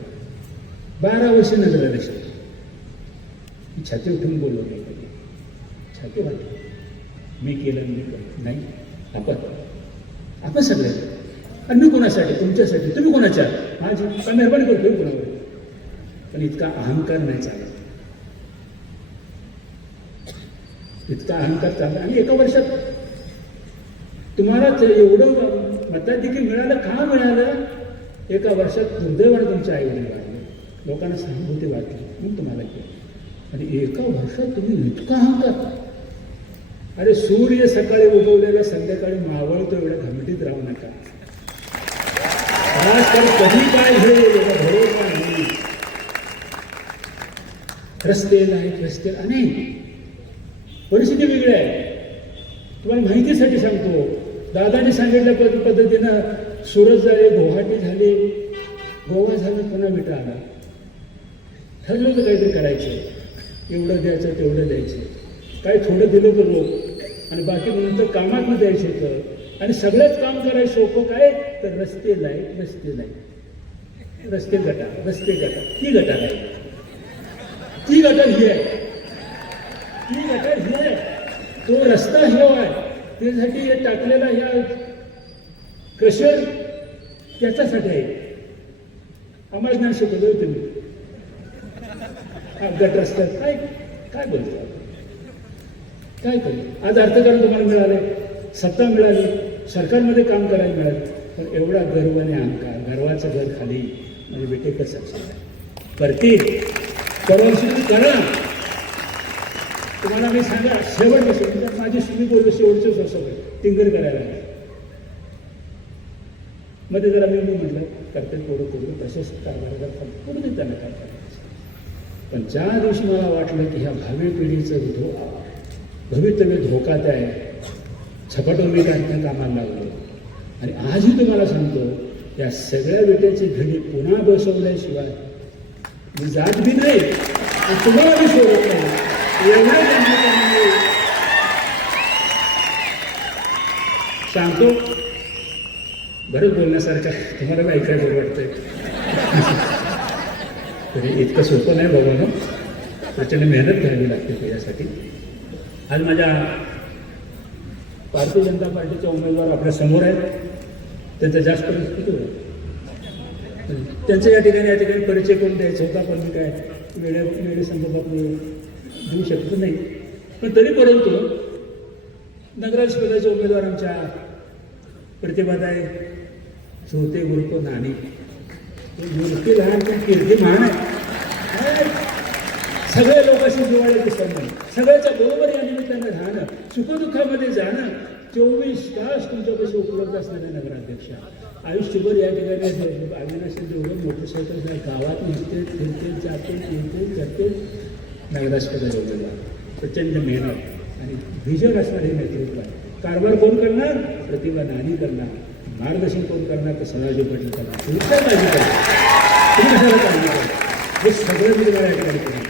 12 वर्ष नगराध्यक्ष. मी छाती उठून बोललो नाही कधी. छाती वाटली मी केलं, मी केलं नाही. आपण सगळे. आणि मी कोणासाठी? तुमच्यासाठी. तुम्ही कोणाच्या? माझी का मेहरबानी करतोय कोणावर. पण इतका अहंकार नाही चालत, इतका अहंकार चालला. आणि एका वर्षात तुम्हाला एवढं मताधिक्य मिळालं का मिळालं? एका वर्षात दुर्दैवाने तुमच्या आईवडील वाढले, लोकांना सहानुभूती वाटली म्हणून तुम्हाला केलं. आणि एका वर्षात तुम्ही इतका अहंकार. अरे सूर्य सकाळी उगवलेला संध्याकाळी मावळतो एवढ्या घमटीत राहू नका. तर कधी काय घडेल एवढा भरोसा नाही. रस्ते नाहीत, रस्ते अनेक. परिस्थिती वेगळी आहे. तुम्हाला माहितीसाठी सांगतो. दादाने सांगितल्या पद्धतीनं सुरत झाले, गुवाहाटी झाली, गोवा झालं, पुन्हा विटा आला. ठरलं होतं काहीतरी करायचं. एवढं द्यायचं तेवढं द्यायचं. काही थोडं दिलं तर लोक आणि बाकी नंतर कामात द्यायचं होतं. आणि सगळंच काम करायचं सोपं काय तर रस्ते लाईट, रस्ते लाईट, रस्ते गटार, रस्ते गटार. ती गटार आहे, ती गटार ही आहे, ती गटार ही आहे. तो रस्ता हे आहे त्यासाठी हे टाकलेला ह्या क्रशर त्याच्यासाठी आहे. आम्हाला ज्ञान शिकवलं तुम्ही. अपघात रस्त्यात काय काय बोलतो, काय करू. आज अर्थकारण तुम्हाला मिळाले, सत्ता मिळाली, सरकारमध्ये काम करायला मिळालं. पण एवढा गर्व आणि अहंकार, गर्वाचं घर खाली म्हणजे बेटेकच करतील. परवानगी करा. तुम्हाला मी सांगा शेवट बसून माझी सुनी बोललो शेवटचंच असं टिंगर करायला मध्ये जरा मी म्हटलं करते थोडं प्रशस्त कारभार करू दे त्यांना काय करायचं. पण ज्या दिवशी मला वाटलं की ह्या भावी पिढीचं भवितव्य धोक्यात आहे, झपाटून मी काढण्यात कामाला लागलो. आणि आजही तुम्हाला सांगतो, या सगळ्या विटेची घडी पुन्हा बसवल्याशिवाय मी जात बी नाही आणि तुम्हाला बी सोडत नाही. एवढ्या गंभीरपणाने सांगतो. बरंच बोलण्यासारखं तुम्हाला ऐकायला बरं वाटतंय. तरी इतकं सोपं नाही बाबा ना, प्रचंड मेहनत घ्यावी लागते त्याच्यासाठी. आज माझ्या भारतीय जनता पार्टीचे उमेदवार आपल्या समोर आहेत. त्यांचा जास्त परिस्थिती होईल, त्यांचं या ठिकाणी परिचय करून द्यायचा होता, पण मी काय वेळे संदर्भात देऊ शकतो नाही. पण तरी परंतु नगराध्यक्षपदाचे उमेदवार आमच्या प्रतिभाताई झोते गुरुप नाणी, मूर्ती लहान पण कीर्ती महान आहे. सगळे लोकांशी जिव्हाळ्याचे संबंध, सगळ्याच्या बरोबर या निमित्तानं राहणं, सुखदुःखामध्ये जाणं, 24 तास तुमच्यापाशी उपलब्ध असणारे नगराध्यक्ष. आयुष्यभर या ठिकाणी अविनाशी जेवढं मोटरसायकल गावात निघते फिरते जाते येते करते. नगराध्यक्षपदाचे उमेदवार प्रचंड मेहनत आणि व्हिजन असणारे नेतृत्व आहे. कारभार कोण करणार? प्रतिभा नानी करणार. मार्गदर्शन कोण करणार? तर सदाशिव पाटील करणार. तुम्ही काय काळजी करणार? तुम्ही कशाला काळजी करणार? हे सगळं मी तुम्हाला या ठिकाणी करून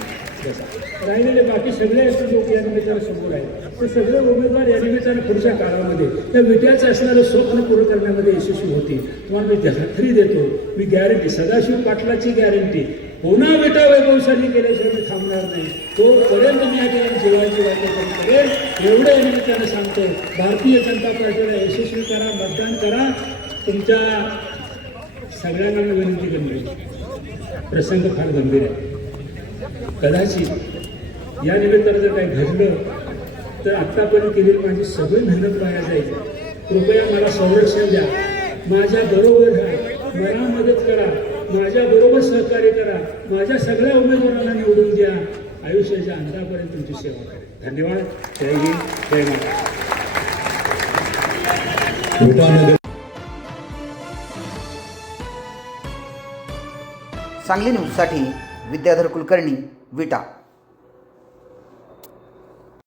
राहिलेले बाकी सगळे लोक या निमित्तानं समोर आहेत. ते सगळे उमेदवार या निमित्तानं पुढच्या काळामध्ये त्या विट्याचं असणारं स्वप्न पूर्ण करण्यामध्ये यशस्वी होतील. तुम्हाला मी खात्री देतो, मी गॅरंटी, सदाशिव पाटलाची गॅरंटी, पुन्हा विटा वैभवशाली केल्याशिवाय मी थांबणार नाही. तोपर्यंत मी या ठिकाणी जीवाची वाटणी करेल. एवढं या निमित्तानं सांगतो, भारतीय जनता पार्टीला यशस्वी करा, मतदान करा. तुमच्या सगळ्यांना मी विनंती करणार, प्रसंग फार गंभीर आहे. कदाचित या निमित्तानं जर काही घडलं तर आत्तापर्यंत केलेली माझी सगळी मेहनत वाया जाईल. कृपया मला संरक्षण द्या, माझ्या बरोबर राहा, मला मदत करा, माझ्या बरोबर सहकार्य करा, माझ्या सगळ्या उमेदवारांना निवडून द्या. आयुष्याच्या अंतापर्यंत तुमची सेवा करेल. धन्यवाद. जय हिंद, जय महाराष्ट्र. सांगली न्यूजसाठी विद्याधर कुलकर्णी, विटा.